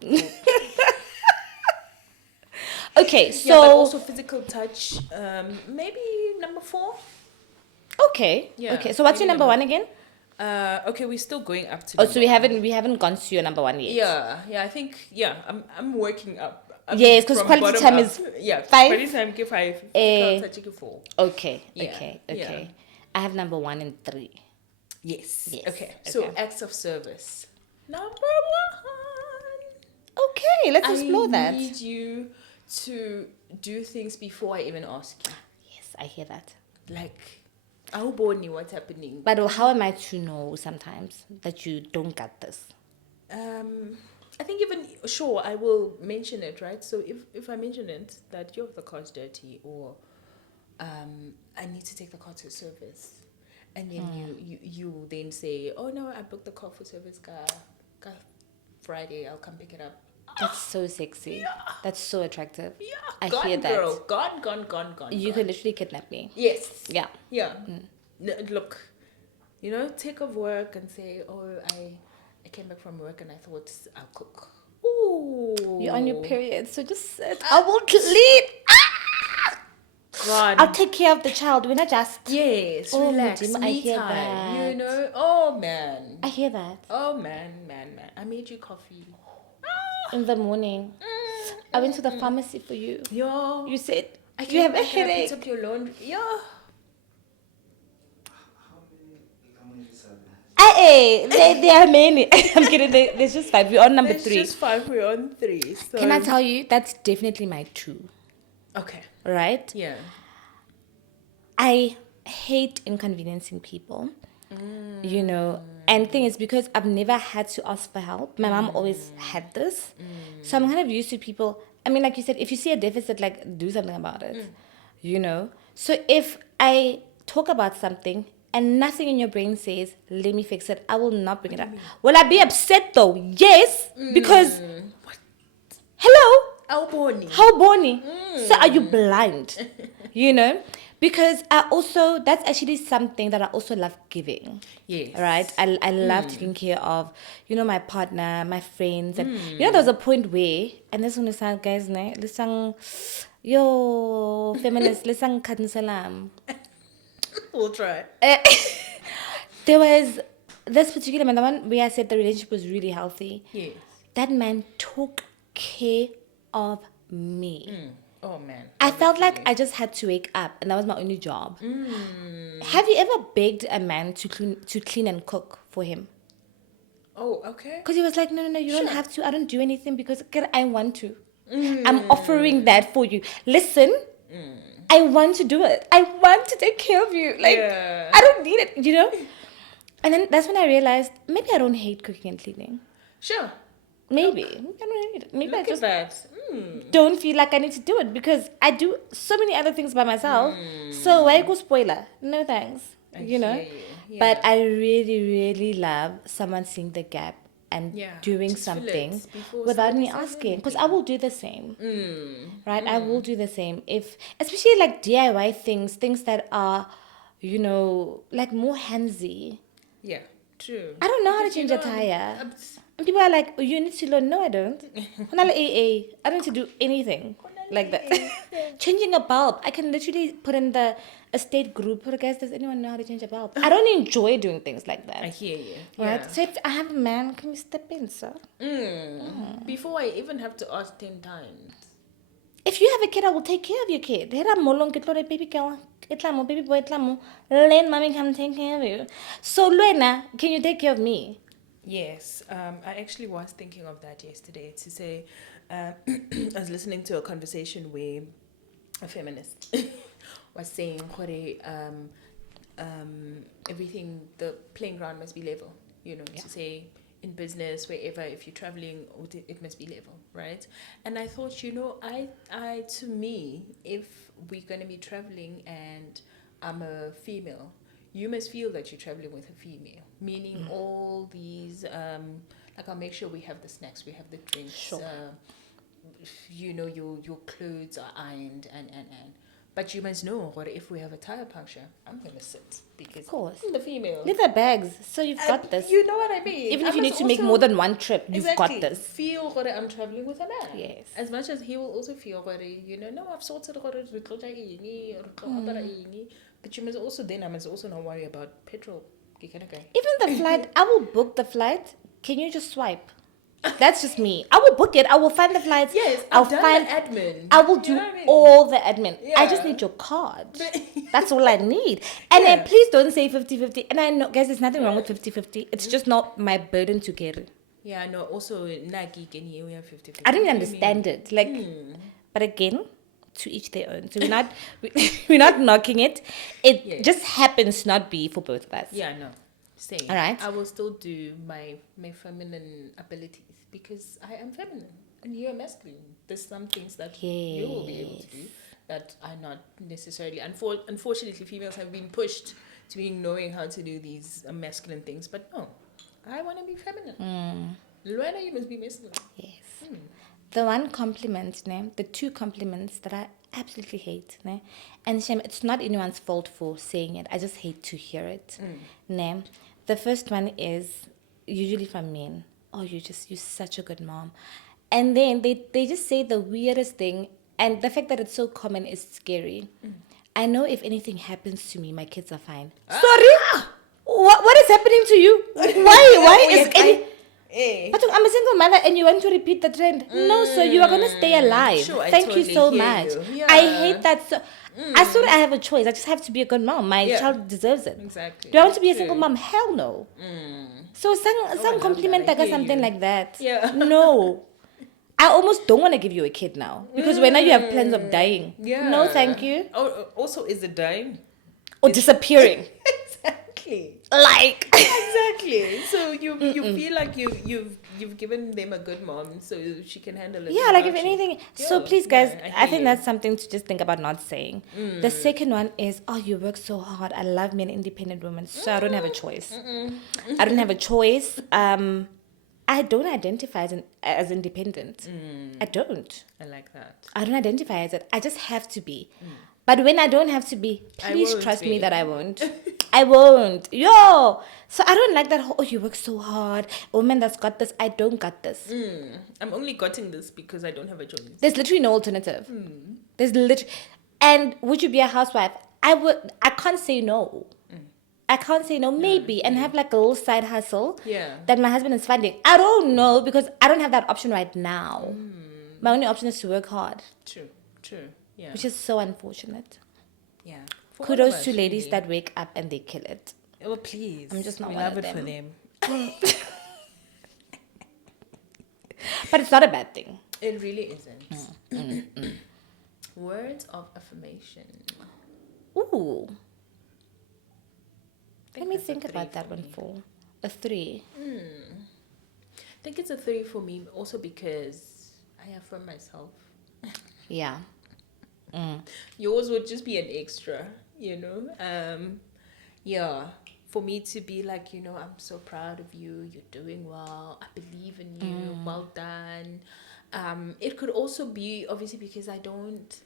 Okay, Yeah, but so also physical touch. Maybe number 4. okay, Yeah, okay. So what's your maybe number one again? Okay, we're still going up to. Oh, so we haven't gone to your number one yet. Yeah. I think I'm working up. Yes, 'cause from quality bottom time up. is 5. Quality time give 5. Eh. Physical touch give 4. Okay, Yeah, okay. yeah. I have number 1 and 3. Yes. Yes, Okay. So okay. acts of service. Number 1. Okay, let's explore that. I need you to do things before I even ask you. Yes, I hear that. Like, Auboni, what's happening? But how am I to know sometimes that you don't got this? I think sure, I will mention it, right? So if I mention it, that the car's dirty, or I need to take the car to service, and then you then say, oh no, I booked the car for service, ka Friday, I'll come pick it up. That's so sexy. That's so attractive. Yeah, I gone, hear that. girl. Gone. You could literally kidnap me. Yes. Yeah. Yeah. Look, take off work and say, oh, I came back from work and I thought I'll cook. Ooh. You're on your period, so just sit. I will clean. God. I'll take care of the child when I just. Yes, Oh, relax, Mujima, I me hear time. that. Oh man. I hear that Oh man. I made you coffee. in the morning. I went to the pharmacy for you. Yo. You said I you have a picked headache. up your laundry. Yo. How many is that? Hey, there are many. I'm kidding. There's just 5. We're on number There's 3. just 5. We're on 3. So. Can I tell you? That's definitely my 2. Okay. Right? Yeah. I hate inconveniencing people. And thing is, because I've never had to ask for help, my mom always had this, so I'm kind of used to people. I mean, like you said, if you see a deficit, like, do something about it. So if I talk about something and nothing in your brain says, let me fix it, I will not bring it up. Will I be upset though? Yes, because hello, Alboni. how bony? So are you blind? Because that's actually something that I also love giving. Yes. Right? I love taking care of, my partner, my friends. And, there was a point where, and this one is sad, guys, lisang, yo, feminist, lisang katan salam. We'll try. There was this particular man, the one where I said the relationship was really healthy. Yes. That man took care of me. Oh man. I felt like I just had to wake up, and that was my only job. Have you ever begged a man to clean and cook for him? Oh, okay. Because he was like, no, you don't Sure. have to. I don't do anything because I want to. I'm offering that for you. Listen, I want to do it. I want to take care of you. Like, Yeah. I don't need it, And then that's when I realized maybe I don't hate cooking and cleaning. Sure. Maybe. I don't hate it. Maybe I Look just at that. don't feel like I need to do it because I do so many other things by myself. So why go spoiler? No thanks. I hear you. Yeah. But I really, really love someone seeing the gap and Yeah, doing just fill it something before without me somebody says asking. Because I will do the same. Mm. Right? I will do the same. Especially like DIY things that are, like more handsy. Yeah, true. I don't know how to Because, change a I'm- tire. I'm- And people are like, oh, you need to learn. No, I don't. Honala AA. I don't need to do anything like that. Changing a bulb. I can literally put in the estate group. Oh, guys, does anyone know how to change a bulb? I don't enjoy doing things like I that. hear you. Right? Yeah. So if I have a man, can you step in, sir? Before I even have to ask 10 times. If you have a kid, I will take care of your kid. Hera molong ke tlore baby girl. Itlamo, baby boy, itlamo. Len mommy come take care of you. So Luena, can you take care of me? Yes, I actually was thinking of that yesterday to say, I was listening to a conversation where a feminist was saying, "Kore, everything, the playing ground must be level, to say in business, wherever, if you're traveling, it must be level, right?" And I thought, to me, if we're going to be traveling and I'm a female, you must feel that you're traveling with a female, meaning all these, like I'll make sure we have the snacks, we have the drinks, Sure. your clothes are ironed and. But you must know, what if we have a tire puncture, I'm going to sit because Of course. I'm the female. Leather bags. So you've got this. You know what I mean? Even I if you need must to make also- more than one trip, you've Exactly. got this. Feel what I'm traveling with a man. Yes. As much as he will also feel what no, I've sorted what but I must also not worry about petrol. Even the flight, I will book the flight. Can you just swipe? That's just me. I will book it. I will find the flights. Yes, I'll I've done find the admin. I will You do know what I mean? all the admin. I just Yeah. need your card. That's all I need. And then Yeah. please don't say 50-50. And I know, guys, there's nothing wrong with 50-50. It's just not my burden to carry. Yeah, no, also, Nagi, can you have 50? I didn't understand it. Like, but again, to each their own. So we're not knocking it. It Yes. just happens to not be for both of us. Yeah, no. Same. All right. I will still do my feminine abilities because I am feminine and you're masculine. There's some things that you will be able to do that are not necessarily. Unfortunately, females have been pushed to being knowing how to do these masculine things. But no, I want to be feminine. Luana, you must be masculine. Yes. The one compliment, the two compliments that I absolutely hate, and shame, it's not anyone's fault for saying it. I just hate to hear it. The first one is usually from men. Oh, you're such a good mom. And then they just say the weirdest thing, and the fact that it's so common is scary. I know if anything happens to me, my kids are fine. Sorry? What is happening to you? Why is any... Eh. But I'm a single mother and you want to repeat the trend. No, so you are going to stay alive. Sure, I Thank you totally so hear much. you. I Yeah. hate that. So I thought I have a choice. I just have to be a good mom. My Yeah. child deserves it. Exactly. Do I want to be a True. single mom? Hell no. So I some love compliment that. I like hear something you. like that. Yeah. No. I almost don't want to give you a kid now. Because when now you have plans of dying. Yeah. No, thank you. Oh, also, is it dying? Or disappearing. Exactly. Like... Exactly. So you feel like you've given them a good mom, so she can handle it. Yeah, like if without you. anything. So Yeah, please, guys, yeah, I hear think you. that's something to just think about not saying. The second one is, oh, you work so hard. I love being an independent woman, so I don't have a choice. I don't have a choice. I don't identify as independent. I don't. I like that. I don't identify as it. I just have to be. But when I don't have to be, I please won't trust be. me that I won't. I won't. Yo! So I don't like that whole, oh, you work so hard. A woman that's got this, I don't got this. I'm only getting this because I don't have a choice. There's literally no alternative. There's literally... And would you be a housewife? I can't say no. I can't say no, maybe, and have like a little side hustle Yeah. that my husband is funding. I don't know because I don't have that option right now. My only option is to work hard, True. Yeah. which is so unfortunate. Yeah. For all of Kudos us, to ladies really. that wake up and they kill it. Oh, please. I'm just not we one love of it for them. them. But it's not a bad thing. It really isn't. Words of affirmation. Ooh. Let me that's a think 3 about that for one me. for a 3. I think it's a 3 for me also because I affirm myself. Yeah. Yours would just be an extra, yeah, for me to be like, I'm so proud of you, you're doing well, I believe in you, well done. It could also be obviously because I don't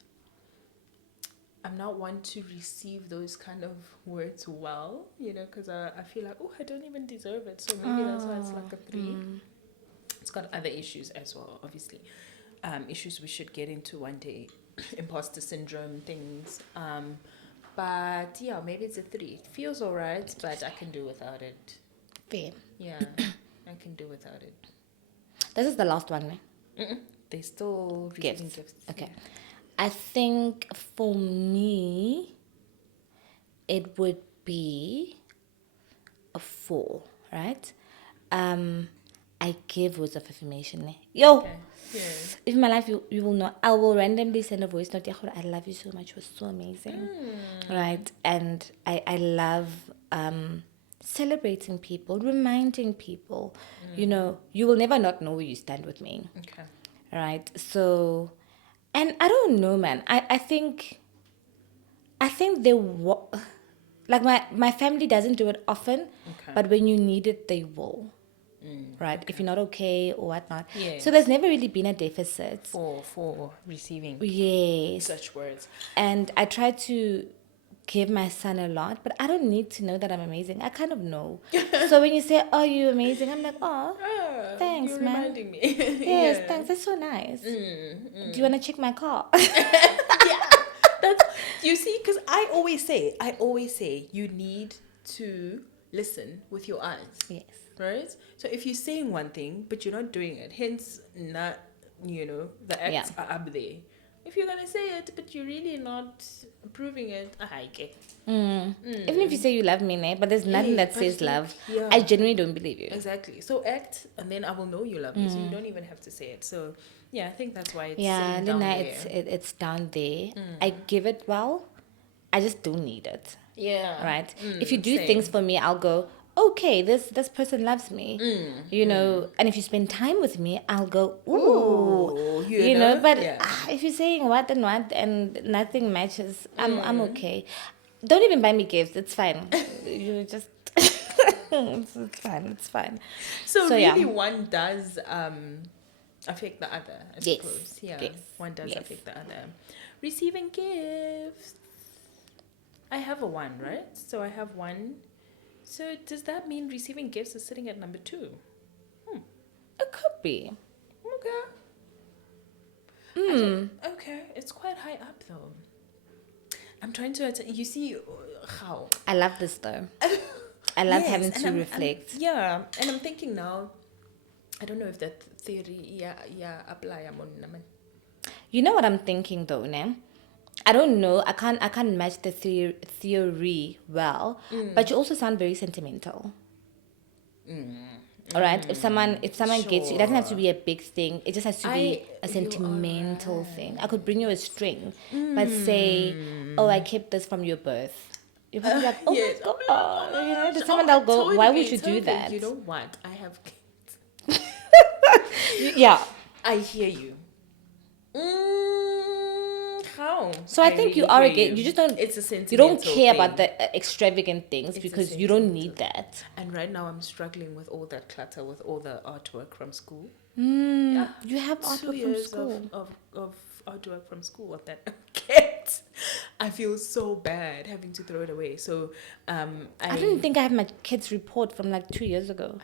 I'm not one to receive those kind of words well, because I feel like, oh, I don't even deserve it. So maybe that's why it's like a 3. It's got other issues as well, obviously. Issues we should get into one day, imposter syndrome things. But yeah, maybe it's a 3. It feels alright, but I can do without it. Fair. Yeah, I can do without it. This is the last one, eh? They still receiving gifts. Okay. I think for me, it would be a 4, right? I give words of affirmation. Eh? Yo, Okay. Yeah. if in my life you will know, I will randomly send a voice note. I love you so much. You're so amazing, right? And I love celebrating people, reminding people. You will never not know where you stand with me, Okay. right? So, and I don't know, man. I think they like my family doesn't do it often, Okay. but when you need it, they will. Right, if you're not okay or whatnot. Yes. So there's never really been a deficit. For receiving Yes. such words. And I try to give my son a lot, but I don't need to know that I'm amazing. I kind of know. So when you say, "Oh, you're amazing," I'm like, "Oh, thanks, You're man." reminding me. Yes, Yeah. thanks. That's so nice. Do you want to check my car? That's, you see, because I always say you need to listen with your eyes. Yes. Right? So if you're saying one thing but you're not doing it, hence not, the acts are up there. If you're gonna say it but you're really not approving it, okay. Even if you say you love me, but there's nothing Yeah, that but says love, yeah. I genuinely don't believe you. Exactly. So act, and then I will know you love me. So you don't even have to say it. So yeah, I think that's why it's Yeah, sitting down Lena, there. it's down there. I give it well. I just don't need it. Yeah. Right? If you do same. things for me, I'll go, okay, this person loves me. And if you spend time with me, I'll go, ooh. you know? But Yeah. if you're saying what and nothing matches, I'm okay. Don't even buy me gifts. It's fine. You just it's fine. So yeah. really, one does affect the other, I Yes, suppose. Yeah, yes, one does yes. affect the other. Receiving gifts. I have a 1, right? So I have 1. So does that mean receiving gifts is sitting at number 2? It could be. Okay. Okay, it's quite high up though. I'm trying to. You see how. I love this though. I love Yes, having and to reflect. Yeah, and I'm thinking now. I don't know if that theory, apply on naman. You know what I'm thinking though, ne? I don't know. I can't match the theory well, but you also sound very sentimental. All right. If someone gets you, it doesn't have to be a big thing. It just has to be a You are sentimental thing. I could bring you a string, but say, "Oh, I kept this from your birth." You're probably like, "Oh Yes. my god!" There's someone that'll go, "Why would you do totally. that?" You know what? I have kids. Yeah. I hear you. How? So I think you are hear again. You just don't. It's a You sentimental don't care about thing. the extravagant things It's a because you don't sentimental need that. And right now I'm struggling with all that clutter, with all the artwork from school. You have 2 artwork from years school. of artwork from school of that I get. I feel so bad having to throw it away. So I don't think I have my kids' report from like 2 years ago.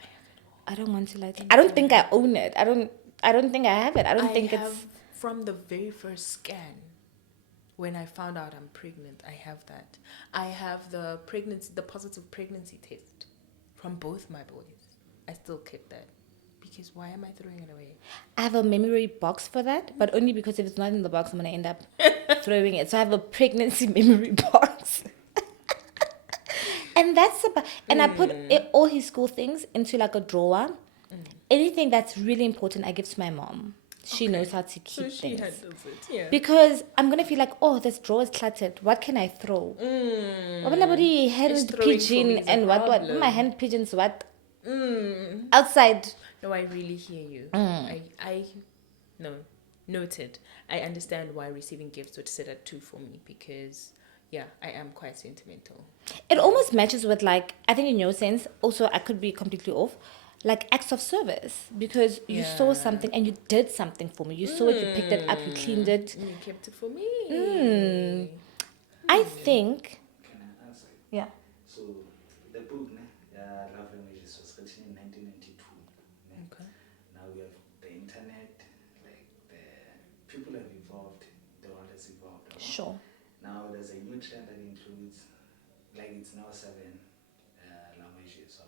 I don't want to lie to you. I don't think I own it. I don't think I have it. I don't think have, it's. from the very first scan. When I found out I'm pregnant, I have that. I have the positive pregnancy test from both my boys. I still kept that because why am I throwing it away? I have a memory box for that, but only because if it's not in the box, I'm gonna end up throwing it. So I have a pregnancy memory box. And that's about. And I put all his school things into like a drawer. Anything that's really important, I give to my mom. She knows how to keep So she things. handles it, yeah. Because I'm gonna feel like, oh, this drawer is cluttered. What can I throw? Nobody hand throwing for me pigeon is a and what? problem. My hand pigeons what? Outside. No, I really hear you. I no, noted. I understand why receiving gifts would sit at 2 for me because yeah, I am quite sentimental. It almost matches with like, I think in your sense, also I could be completely off, like acts of service because you saw something and you did something for me. You saw it, you picked it up, you cleaned it. You kept it for me. I think. Can I answer? Yeah. So the book, Love Languages, was written in 1992. Ne? Okay. Now we have the internet, like the people have evolved, the world has evolved. Sure. Now there's a new trend that includes, like it's now 7 languages.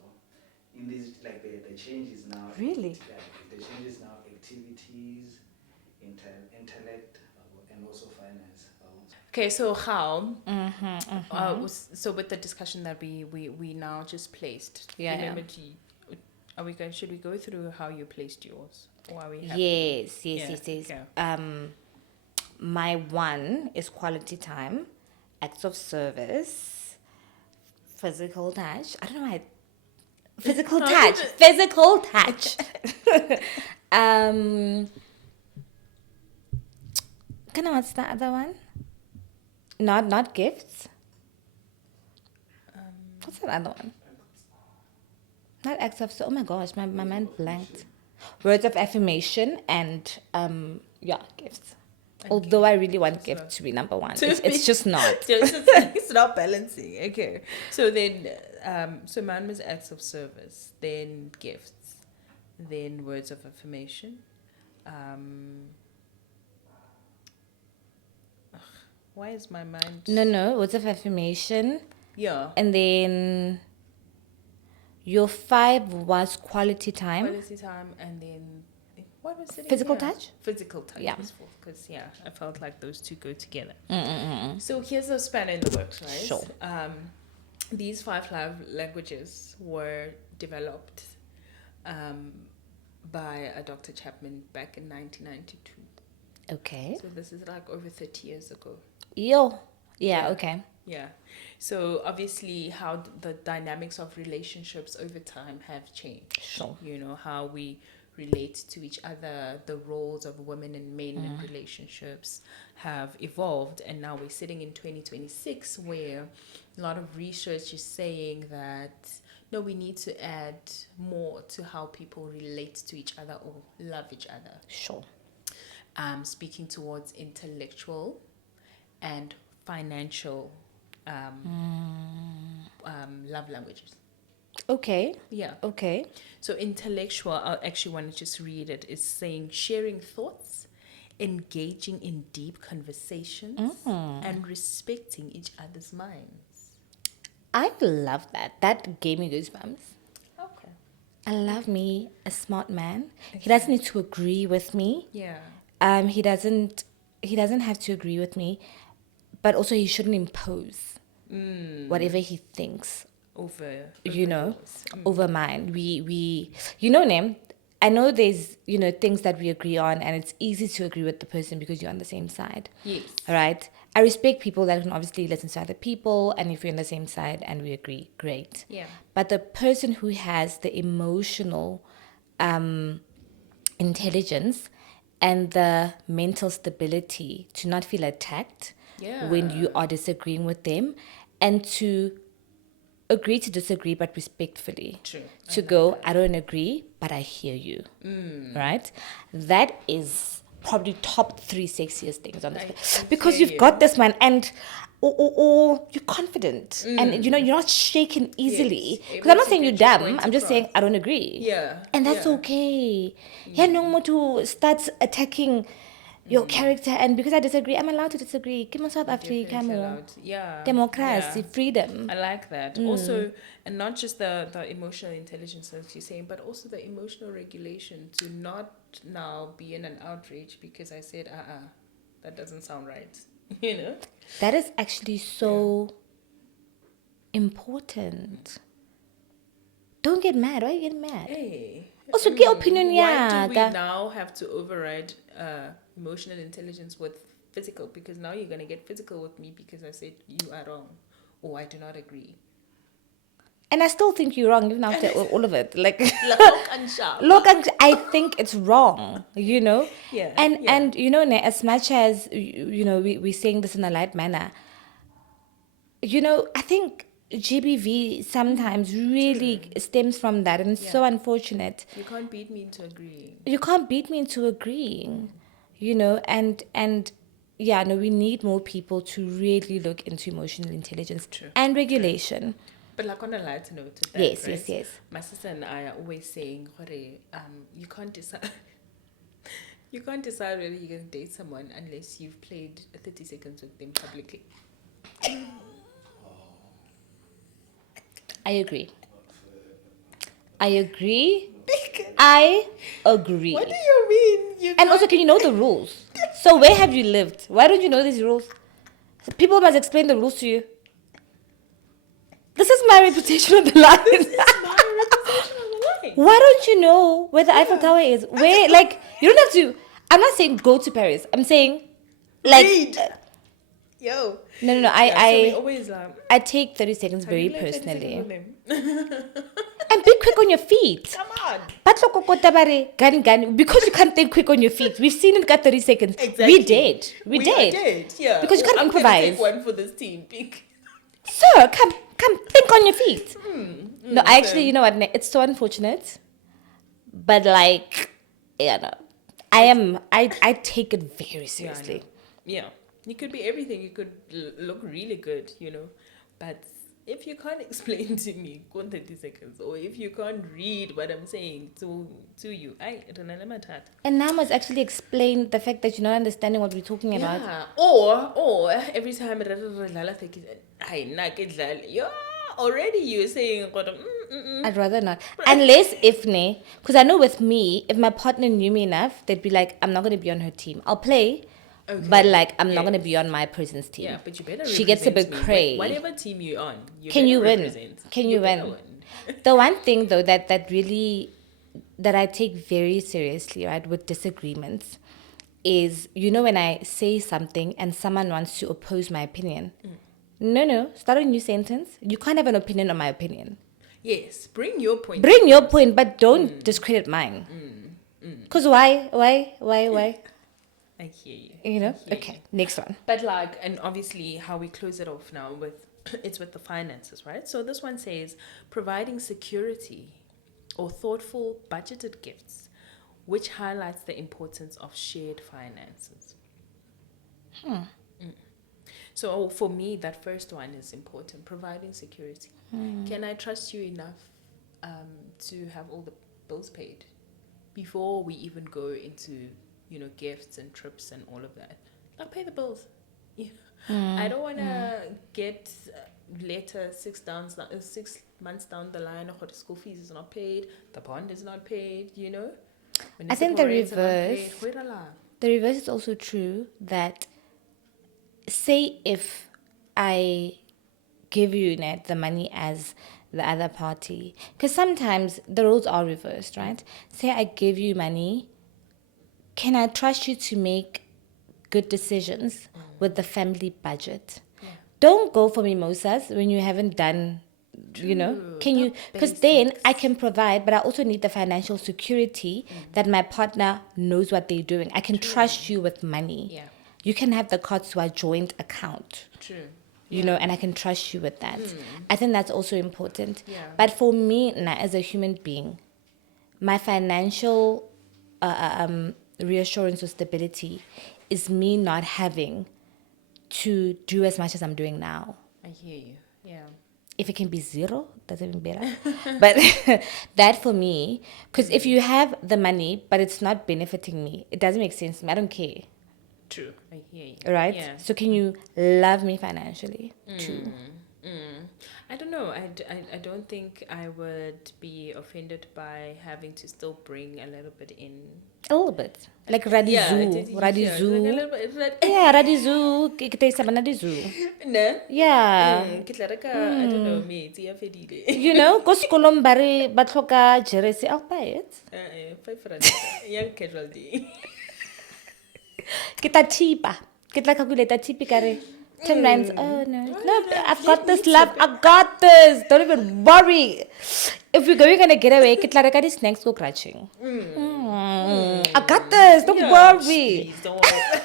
In this, like the change is now. Really? The change is now activities, intellect, and also finance. Okay, so how? Mm-hmm. So with the discussion that we now just placed, Yeah, remember, should we go through how you placed yours, or are we happy? Yes. Yeah, Yes. okay. My one is quality time, acts of service, physical touch. I don't know why. Physical touch. Physical touch. What's the other one? Not gifts. What's that other one? Not acts of. Oh my gosh, my mind blanked. Words of affirmation and gifts. And Although I really want as gift well. to be number one, To it's just not. it's not balancing. Okay, so then, so mine was acts of service, then gifts, then words of affirmation. Why is my mind? No, words of affirmation, Yeah. and then your 5 was quality time. Quality time, and then what was it? Physical again? touch? Physical touch. Yeah. Because I felt like those two go together. Mm-mm-mm. So here's a spanner in the works, right? Sure. These 5 love languages were developed by a Dr. Chapman back in 1992. Okay. So this is like over 30 years ago. Yeah, Yeah. okay. Yeah. So obviously how the dynamics of relationships over time have changed. Sure. You know, how we relate to each other, the roles of women and men in relationships have evolved, and now we're sitting in 2026 where a lot of research is saying that no, we need to add more to how people relate to each other or love each other. Sure. Speaking towards intellectual and financial love languages. Okay. Yeah. Okay. So intellectual, I actually want to just read it. It's saying sharing thoughts, engaging in deep conversations, and respecting each other's minds. I love that. That gave me goosebumps. Okay. I love me a smart man. He doesn't need to agree with me. Yeah. He doesn't have to agree with me, but also he shouldn't impose whatever he thinks Over over yours. mine. We Nem, I know there's things that we agree on, and it's easy to agree with the person because you're on the same side. Yes. Right? I respect people that can obviously listen to other people, and if we're on the same side and we agree, great. Yeah. But the person who has the emotional intelligence and the mental stability to not feel attacked when you are disagreeing with them, and to agree to disagree but respectfully. True. To go, I don't agree, but I hear you. Right? That is probably top 3 sexiest things on this. I Because hear you've you. got this man, and or you're confident, and you're not shaken easily. Yes, Because able I'm not to saying you're get your dumb. point I'm just saying across. I don't agree. Yeah. And that's Yeah. okay. Yeah, no more to start attacking your character, and because I disagree, I'm allowed to disagree. Come on, South Africa, Definitely more allowed. Yeah. democracy, Yeah. freedom. I like that. Also, and not just the emotional intelligence as you're saying, but also the emotional regulation to not now be in an outrage because I said, that doesn't sound right. That is actually so important. Don't get mad. Why are you getting mad? Hey. Also, get opinion, Why yeah. do we now have to override emotional intelligence with physical? Because now you're going to get physical with me because I said you are wrong or I do not agree. And I still think you're wrong, even after all of it. Like, Look, I think it's wrong, Yeah, And yeah. and as much as we're saying this in a light manner, I think GBV sometimes really stems from that, and it's so unfortunate. You can't beat me into agreeing. You can't beat me into agreeing, and yeah, no, we need more people to really look into emotional intelligence True. and regulation. But like on a lighter note to that, Yes, right? yes, yes. My sister and I are always saying, you can't decide. You can't decide whether you're going to date someone unless you've played 30 seconds with them publicly. I agree. I agree. I agree. What do you mean? And also, can you know the rules? So where have you lived? Why don't you know these rules? People must explain the rules to you. This is my reputation on the line. my representation on the line. Why don't you know where the Eiffel Tower is? Where, like, you don't have to. I'm not saying go to Paris. I'm saying, like, Read. Yo. no. So we I always I take 30 seconds have very you lived 30 personally. seconds with them? And be quick on your feet. Come on. Batlokokota bare, gun. Because you can't think quick on your feet. We've seen it got 30 seconds. Exactly. We did. We are did. dead, yeah. Because you can't I'm improvise. Gonna take one for this team. Pick. Sir, come, think on your feet. No, I actually, so- you know what? It's so unfortunate, but like, yeah, no, I take it very seriously. Yeah. You could be everything. You could look really good, you know. But if you can't explain to me, go on 30 seconds, or if you can't read what I'm saying to you, I don't know. And now must actually explain the fact that you're not understanding what we're talking about. Yeah. Or every time yeah, already you're saying I'd rather not. Unless if because I know with me, if my partner knew me enough, they'd be like, I'm not going to be on her team. I'll play, but like, I'm not going to be on my person's team. yeah, but you better She gets a bit represent me. cray. Whatever team you're on, Can you better win? represent. Can you better win? The one thing though that really that I take very seriously, right, with disagreements is, you know, when I say something and someone wants to oppose my opinion. No, start a new sentence. You can't have an opinion on my opinion. Yes, bring your point. Bring your point, but don't discredit mine. Because why? I hear you. You know? I hear Okay, you. next one. But like, and obviously how we close it off now with, it's with the finances, right? So this one says, providing security or thoughtful budgeted gifts, which highlights the importance of shared finances. So for me, that first one is important, providing security. Can I trust you enough to have all the bills paid before we even go into, you know, gifts and trips and all of that? Like, pay the bills. Yeah. I don't want to get later 6 months down the line, the school fees is not paid, the bond is not paid, you know? I think the Municipal rates are not paid. reverse. The reverse is also true, that say if I give you the money as the other party, because sometimes the roles are reversed, right? Say I give you money, can I trust you to make good decisions with the family budget? Yeah. Don't go for mimosas when you haven't done, you know, True, can the you, because then basics. I can provide, but I also need the financial security that my partner knows what they're doing. I can trust you with money. Yeah. You can have the cards to our joint account, True. you know, and I can trust you with that. I think that's also important. Yeah. But for me, as a human being, my financial reassurance or stability is me not having to do as much as I'm doing now. I hear you. Yeah. If it can be zero, that's even better. But that for me, because if you have the money, but it's not benefiting me, it doesn't make sense to me. I don't care. True. I hear you. Right? Yeah. So can you love me financially too? I don't know. I don't think I would be offended by having to still bring a little bit in. A little bit. Like Yeah, Radizu. like a Radizu. little bit. Yeah, Radizu. Kita isa Radizu. Ne? Yeah. Ke tla reka, I don't know, metsi a fedile. You know, ko sekolong ba re ba tlhoka jersey, I'll buy it. 5 rand. Young casualty. Kita tipa. Kita calculate tipi kare. 10 rands. Oh no. No, I've got this, love. I got this. Don't even worry. If we're going on a getaway, kita reka di snacks go crunching. I got this. Don't worry. Please, don't worry.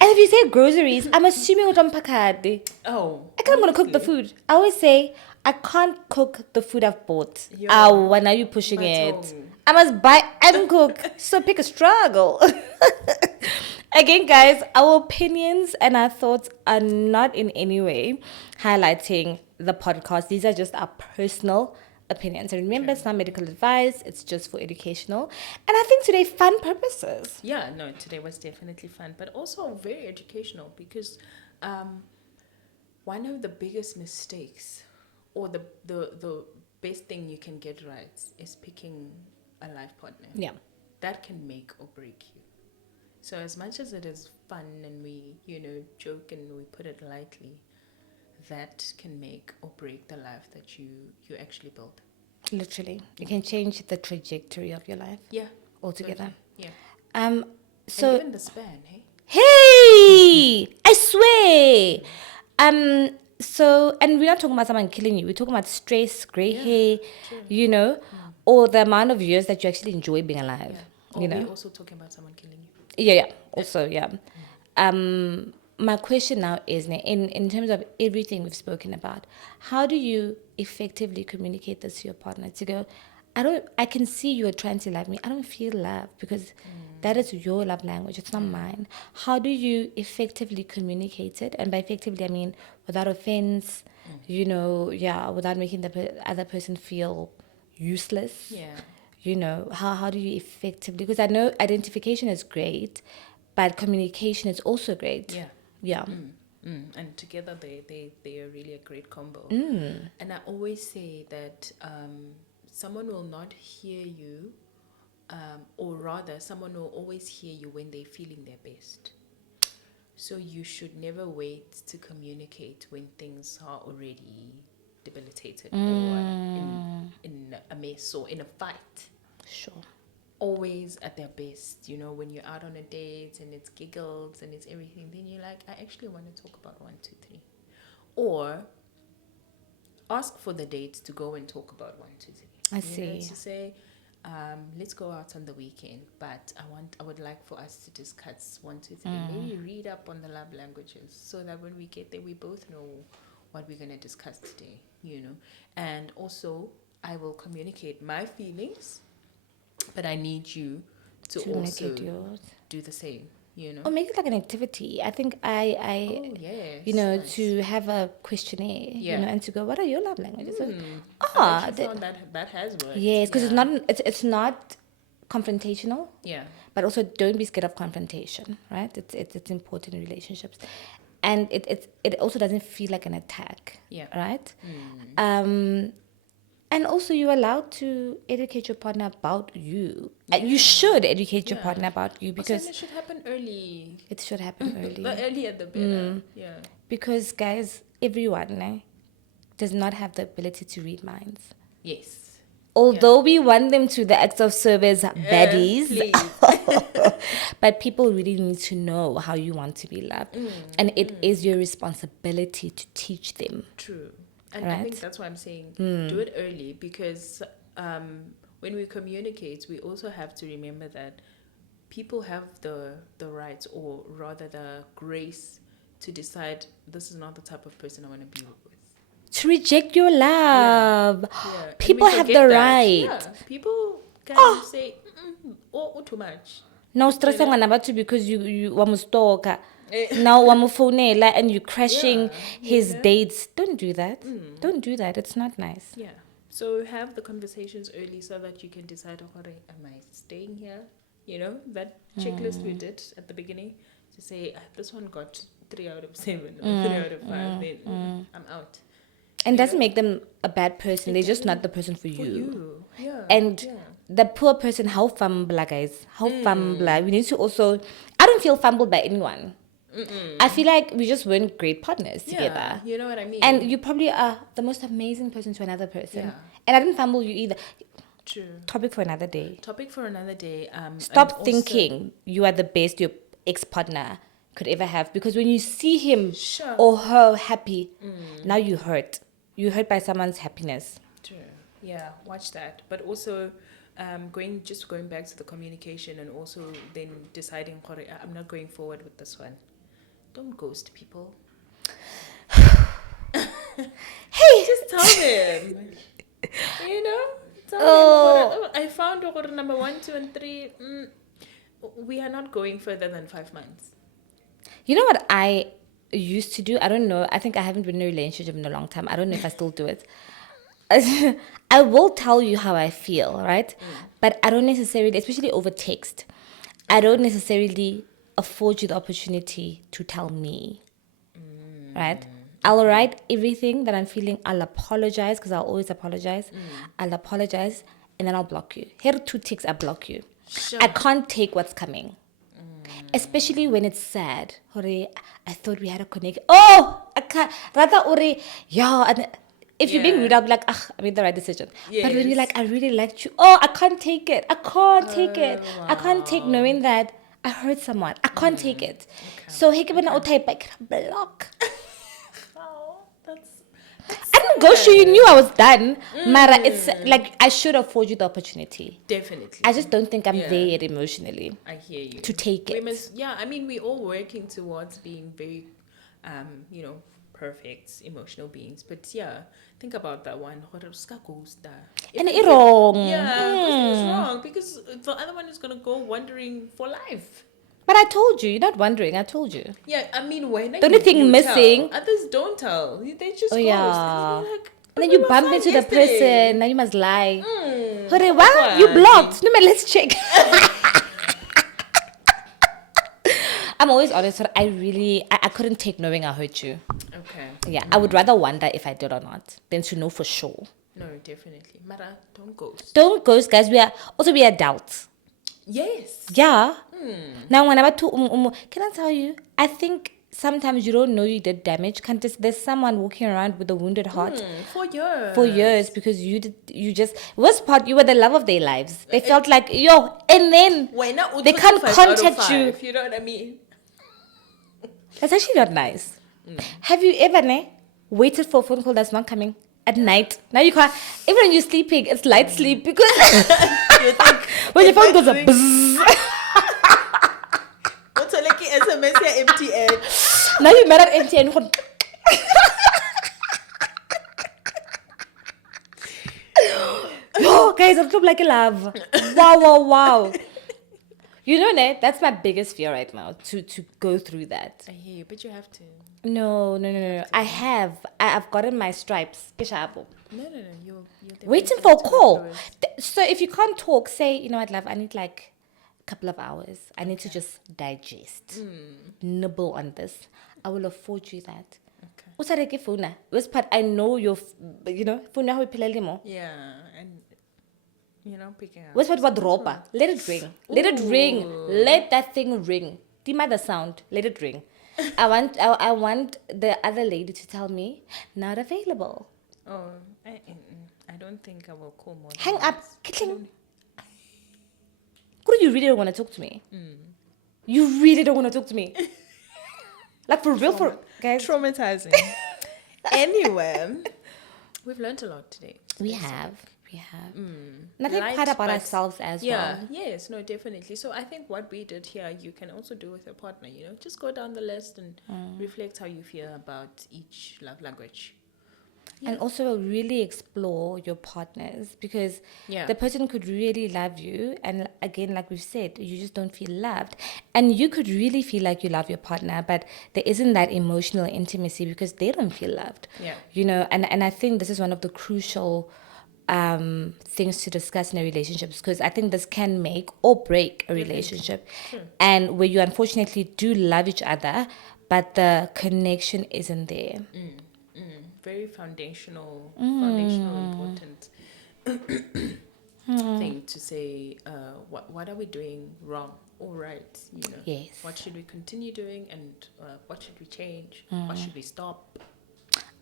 And if you say groceries, I'm assuming it's on pakadi. Oh. I can't gonna cook the food. I always say I can't cook the food I've bought. Yo. When are you pushing it? Matong. I must buy and cook. So pick a struggle. Again, guys, our opinions and our thoughts are not in any way highlighting the podcast. These are just our personal opinions. And remember, it's not medical advice, it's just for educational. And I think today, fun purposes. Yeah, no, today was definitely fun, but also very educational because one of the biggest mistakes or the best thing you can get right is picking a life partner. Yeah. That can make or break you. So as much as it is fun and we, joke and we put it lightly, that can make or break the life that you actually build. Literally. You can change the trajectory of your life Yeah. altogether. Totally. Yeah. Um. And So. even the span, hey? Hey, I swear. So, and we're not talking about someone killing you. We're talking about stress, gray hair, true. or the amount of years that you actually enjoy being alive. Yeah. Or we're also talking about someone killing you. Yeah. Also, yeah. My question now is, in terms of everything we've spoken about, how do you effectively communicate this to your partner? To go, I can see you're trying to love me. I don't feel love because that is your love language. It's not mine. How do you effectively communicate it? And by effectively, I mean without offense, without making the other person feel useless. Yeah. How do you effectively, because I know identification is great, but communication is also great. Yeah. And together they are really a great combo. And I always say that someone will not hear you, or rather someone will always hear you when they're feeling their best. So you should never wait to communicate when things are already debilitated or in a mess or in a fight. Sure. Always at their best, when you're out on a date and it's giggles and it's everything, then you're like, I actually want to talk about 1, 2, 3. Or ask for the date to go and talk about 1, 2, 3. I see. To say, let's go out on the weekend, but I would like for us to discuss 1, 2, 3. Maybe read up on the love languages so that when we get there, we both know what we're going to discuss today, And also, I will communicate my feelings, but I need you to also make it yours. do the same, Or make it like an activity. I think I nice. to have a questionnaire, and to go, what are your love languages? I actually found that has worked. Yes, because it's not confrontational. Yeah. But also, don't be scared of confrontation, right? It's important in relationships, and it also doesn't feel like an attack. Yeah. Right. And also, you're allowed to educate your partner about you. You should educate your partner about you because it should happen early. it should happen early. The earlier the better. Yeah. Because, guys, everyone does not have the ability to read minds. Yes. Although we want them to the acts of service baddies, but people really need to know how you want to be loved. And it is your responsibility to teach them. True. And I think that's why I'm saying do it early, because when we communicate, we also have to remember that people have the right, or rather the grace, to decide this is not the type of person I want to be with. To reject your love. Yeah. People have the right. Yeah. People can say, or too much. No stress about you because you wamustalker. Now wamufonela and you crashing his dates. Don't do that. Don't do that. It's not nice. Yeah. So have the conversations early so that you can decide, am I staying here? That checklist we did at the beginning to say, this one got 3 out of 7 or 3 out of 5. Then I'm out. And doesn't make them a bad person. They're just not the person for you. Yeah. And the poor person, how fumbler, guys. How fumbler. We need to also... I don't feel fumbled by anyone. I feel like we just weren't great partners together. You know what I mean? And you probably are the most amazing person to another person. Yeah. And I didn't fumble you either. True. Topic for another day. Stop thinking you are the best your ex-partner could ever have. Because when you see him or her happy, now you hurt. You're hurt by someone's happiness. True. Yeah, watch that. But also... going back to the communication, and also then deciding, I'm not going forward with this one. Don't ghost people. Hey, just tell them. Tell Oh. them, I found number 1, 2, and 3. We are not going further than 5 months. You know what I used to do? I don't know. I think I haven't been in a relationship in a long time. I don't know if I still do it. I will tell you how I feel, right? But I don't necessarily, especially over text, I don't necessarily afford you the opportunity to tell me, right? I'll write everything that I'm feeling. I'll apologize because I'll always apologize. I'll apologize and then I'll block you. Here are 2 ticks, I block you. Sure. I can't take what's coming. Especially when it's sad. Hore, I thought we had a connection. Oh, I can't. Rather, ore, yeah. And if you're being Yeah. rude, I'll be like, ah, I made the right decision. But when you're Yes. like, I really liked you. Oh, I can't take it. I can't take it. I can't take knowing that I hurt someone. I can't take it. So, hey, when I type, I can block. Oh, that's I didn't go show you knew I was done. Mara, it's like I should afford you the opportunity. definitely. I just don't think I'm Yeah. there emotionally I hear you. to take We it. must, yeah, I mean, we're all working towards being very, perfect emotional beings. But yeah, think about that one. And If- it's wrong. Yeah, because it's wrong. Because the other one is going to go wandering for life. But I told you, you're not wondering. I told you. Yeah, I mean, when The only thing missing- others don't tell. They just Oh, ghost. yeah. And you're like, And "But then we you were bump fine into the yesterday." person. Now you must lie. Mm. Hore, what? You blocked. No, man, let's check. I'm always honest. I couldn't take knowing I hurt you. Okay. Yeah, I would rather wonder if I did or not than to know for sure. No, definitely. Mara, don't ghost. Don't ghost, guys. We are adults. Yes. Yeah. Now, whenever can I tell you? I think sometimes you don't know you did damage. There's someone walking around with a wounded heart For years. for years because you just worst part, you were the love of their lives. They felt like yo, and then Why not? they can't contact you. If you know what I mean. That's actually not nice. Have you ever waited for a phone call that's not coming at night? Now you can't. Even when you're sleeping, it's light sleep because You think when your phone goes up, ring- bzzz, What's like SMS here, MTN? now you're mad at MTN. Yo, guys, I'm so like a love. Wow. You know, that's my biggest fear right now, to go through that. I hear you, but you have to. No. I've gotten my stripes. No. You'll Waiting definitely for a get to call. the lowest. So if you can't talk, say, you know what, love, I need like a couple of hours. I need to just digest, nibble on this. I will afford you that. Okay. Usareke phone. This part I know phone how we more. Yeah, and picking up. What's what ropa? Let it ring. Let it ring. Let that thing ring. The mother sound. Let it ring. I want the other lady to tell me not available. Oh, I don't think I will call more. than Hang up. once. Kitling. What do you really don't want to talk to me? You really don't want to talk to me. Like for real, for guys. Traumatizing. Anyway, we've learned a lot today. We have. Nothing Light, hard about but- ourselves as Yeah, well. yes, no, definitely. So I think what we did here, you can also do with your partner, just go down the list and reflect how you feel about each love language. And also really explore your partners because Yeah. the person could really love you. And again, like we've said, you just don't feel loved. And you could really feel like you love your partner, but there isn't that emotional intimacy because they don't feel loved. Yeah. And I think this is one of the crucial things to discuss in a relationship because I think this can make or break a relationship. And where you unfortunately do love each other, but the connection isn't there. Very foundational important thing to say. What are we doing wrong or right? Yes. What should we continue doing, and what should we change? What should we stop?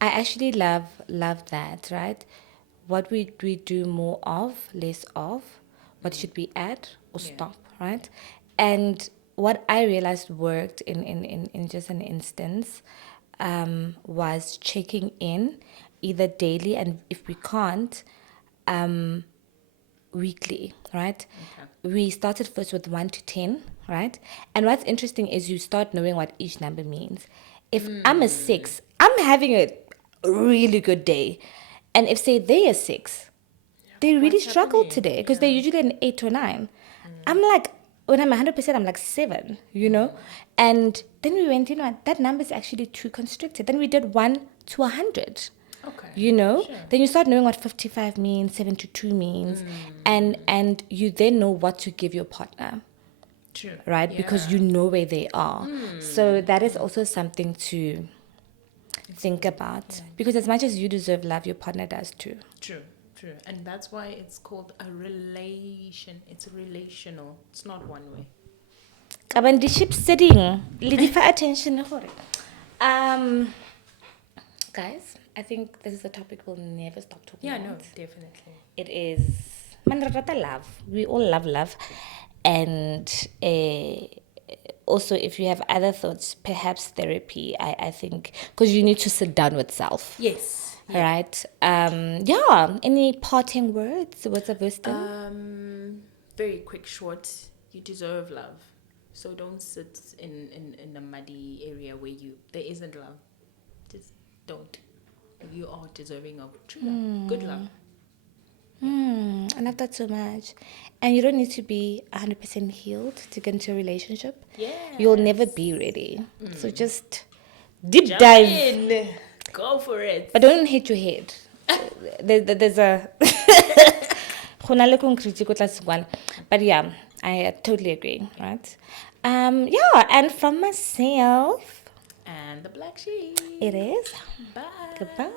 I actually love that, right? What we do more of, less of, what should we add or Yeah. stop, right? And what I realized worked in just an instance was checking in either daily and if we can't, weekly, right? Okay. We started first with 1 to 10, right? And what's interesting is you start knowing what each number means. If I'm a 6, I'm having a really good day. And if say they are 6, they really What's struggle happening? today because they're usually an 8 or 9. I'm like, when I'm 100%, I'm like 7, And then we went, that number is actually too constricted. Then we did 1 to 100. Okay. Sure. Then you start knowing what 55 means, 72 means, and you then know what to give your partner, True. right? Because you know where they are. So that is also something to think about. Because as much as you deserve love, your partner does too. True. True. And that's why it's called a relation. It's relational. It's not one way. Kabandi ship sitting. Lidifa attention. Guys, I think this is a topic we'll never stop talking Yeah, about. no, definitely. It is manrata love. We all love love. And also, if you have other thoughts, perhaps therapy, I think, because you need to sit down with self. Yes. Right. Any parting words of wisdom? Very quick, short. You deserve love. So don't sit in a muddy area where there isn't love. Just don't. You are deserving of true love. Good love. I love that so much. And you don't need to be 100% healed to get into a relationship. Yeah. You'll never be ready. So just deep dive. In. Go for it. But don't hit your head. There's a... But yeah, I totally agree, right? And from myself... And the black sheep. It is. Bye. Goodbye.